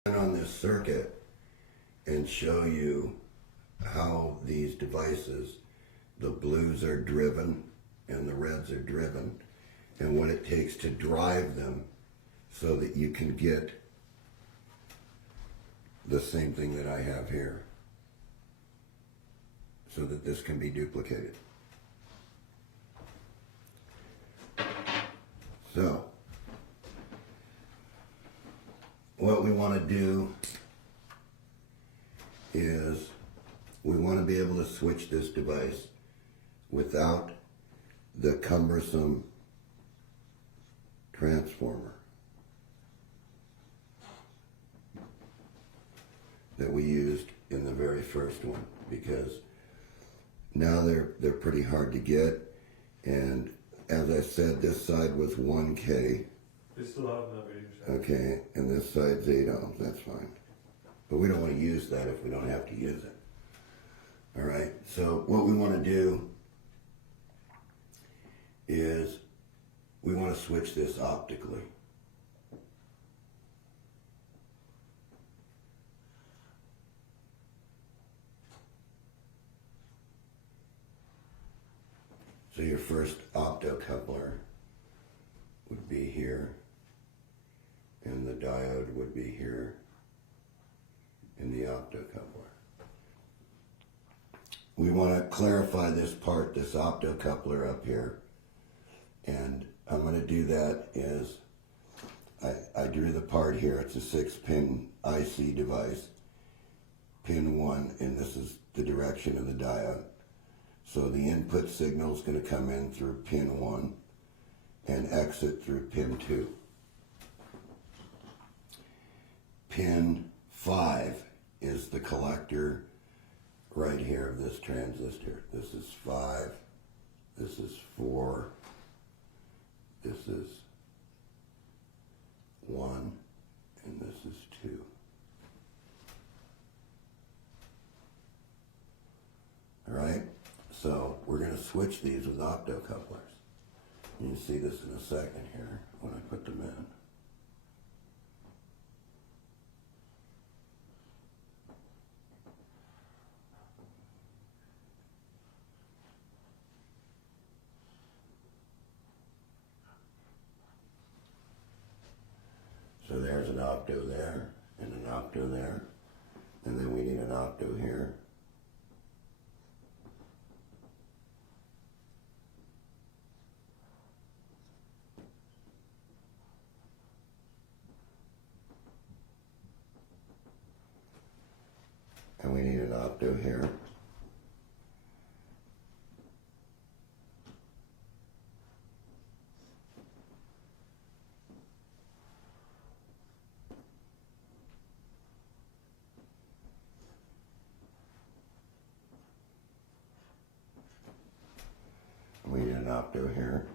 On this circuit and show you how these devices, the blues are driven and the reds are driven, and what it takes to drive them so that you can get the same thing that I have here, so that this can be duplicated. So what we want to do is we want to be able to switch this device without the cumbersome transformer that we used in the very first one, because now they're pretty hard to get. And as I said, this side was 1K. They still have that 80%. Okay, and this side's 8 ohms, that's fine. But we don't want to use that if we don't have to use it. All right, so what we want to do is we want to switch this optically. So your first optocoupler would be here, and the diode would be here in the optocoupler. We want to clarify this part, this optocoupler up here, and I'm going to do that is I drew the part here. It's a 6-pin IC device, pin 1, and this is the direction of the diode. So the input signal is going to come in through pin 1 and exit through pin 2. Pin 5 is the collector right here of this transistor. This is 5, this is 4, this is 1, and this is 2. All right, so we're going to switch these with optocouplers. You can see this in a second here when I put them in. So there's an opto there, and an opto there, and then we need an opto here. opto here. We need an opto here.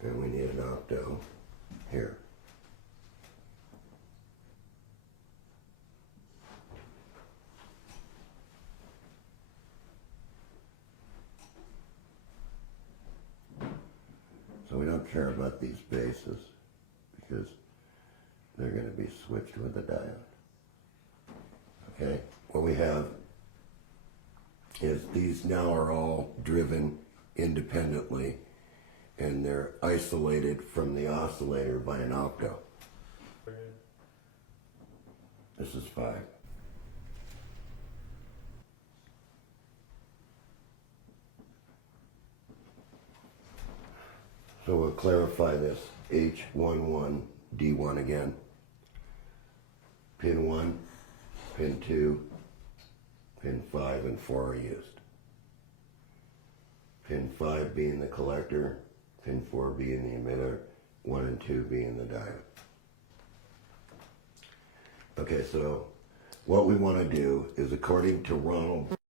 And we need an octo here. So we don't care about these bases because they're going to be switched with the diode. Okay, what we have is these now are all driven independently and they're isolated from the oscillator by an octo. This is 5. So we'll clarify this H11, D1 again. Pin 1, pin 2, pin 5 and 4 are used. Pin 5 being the collector, pin 4 being the emitter, 1 and 2 being the diode. Okay, so what we want to do is, according to Ronald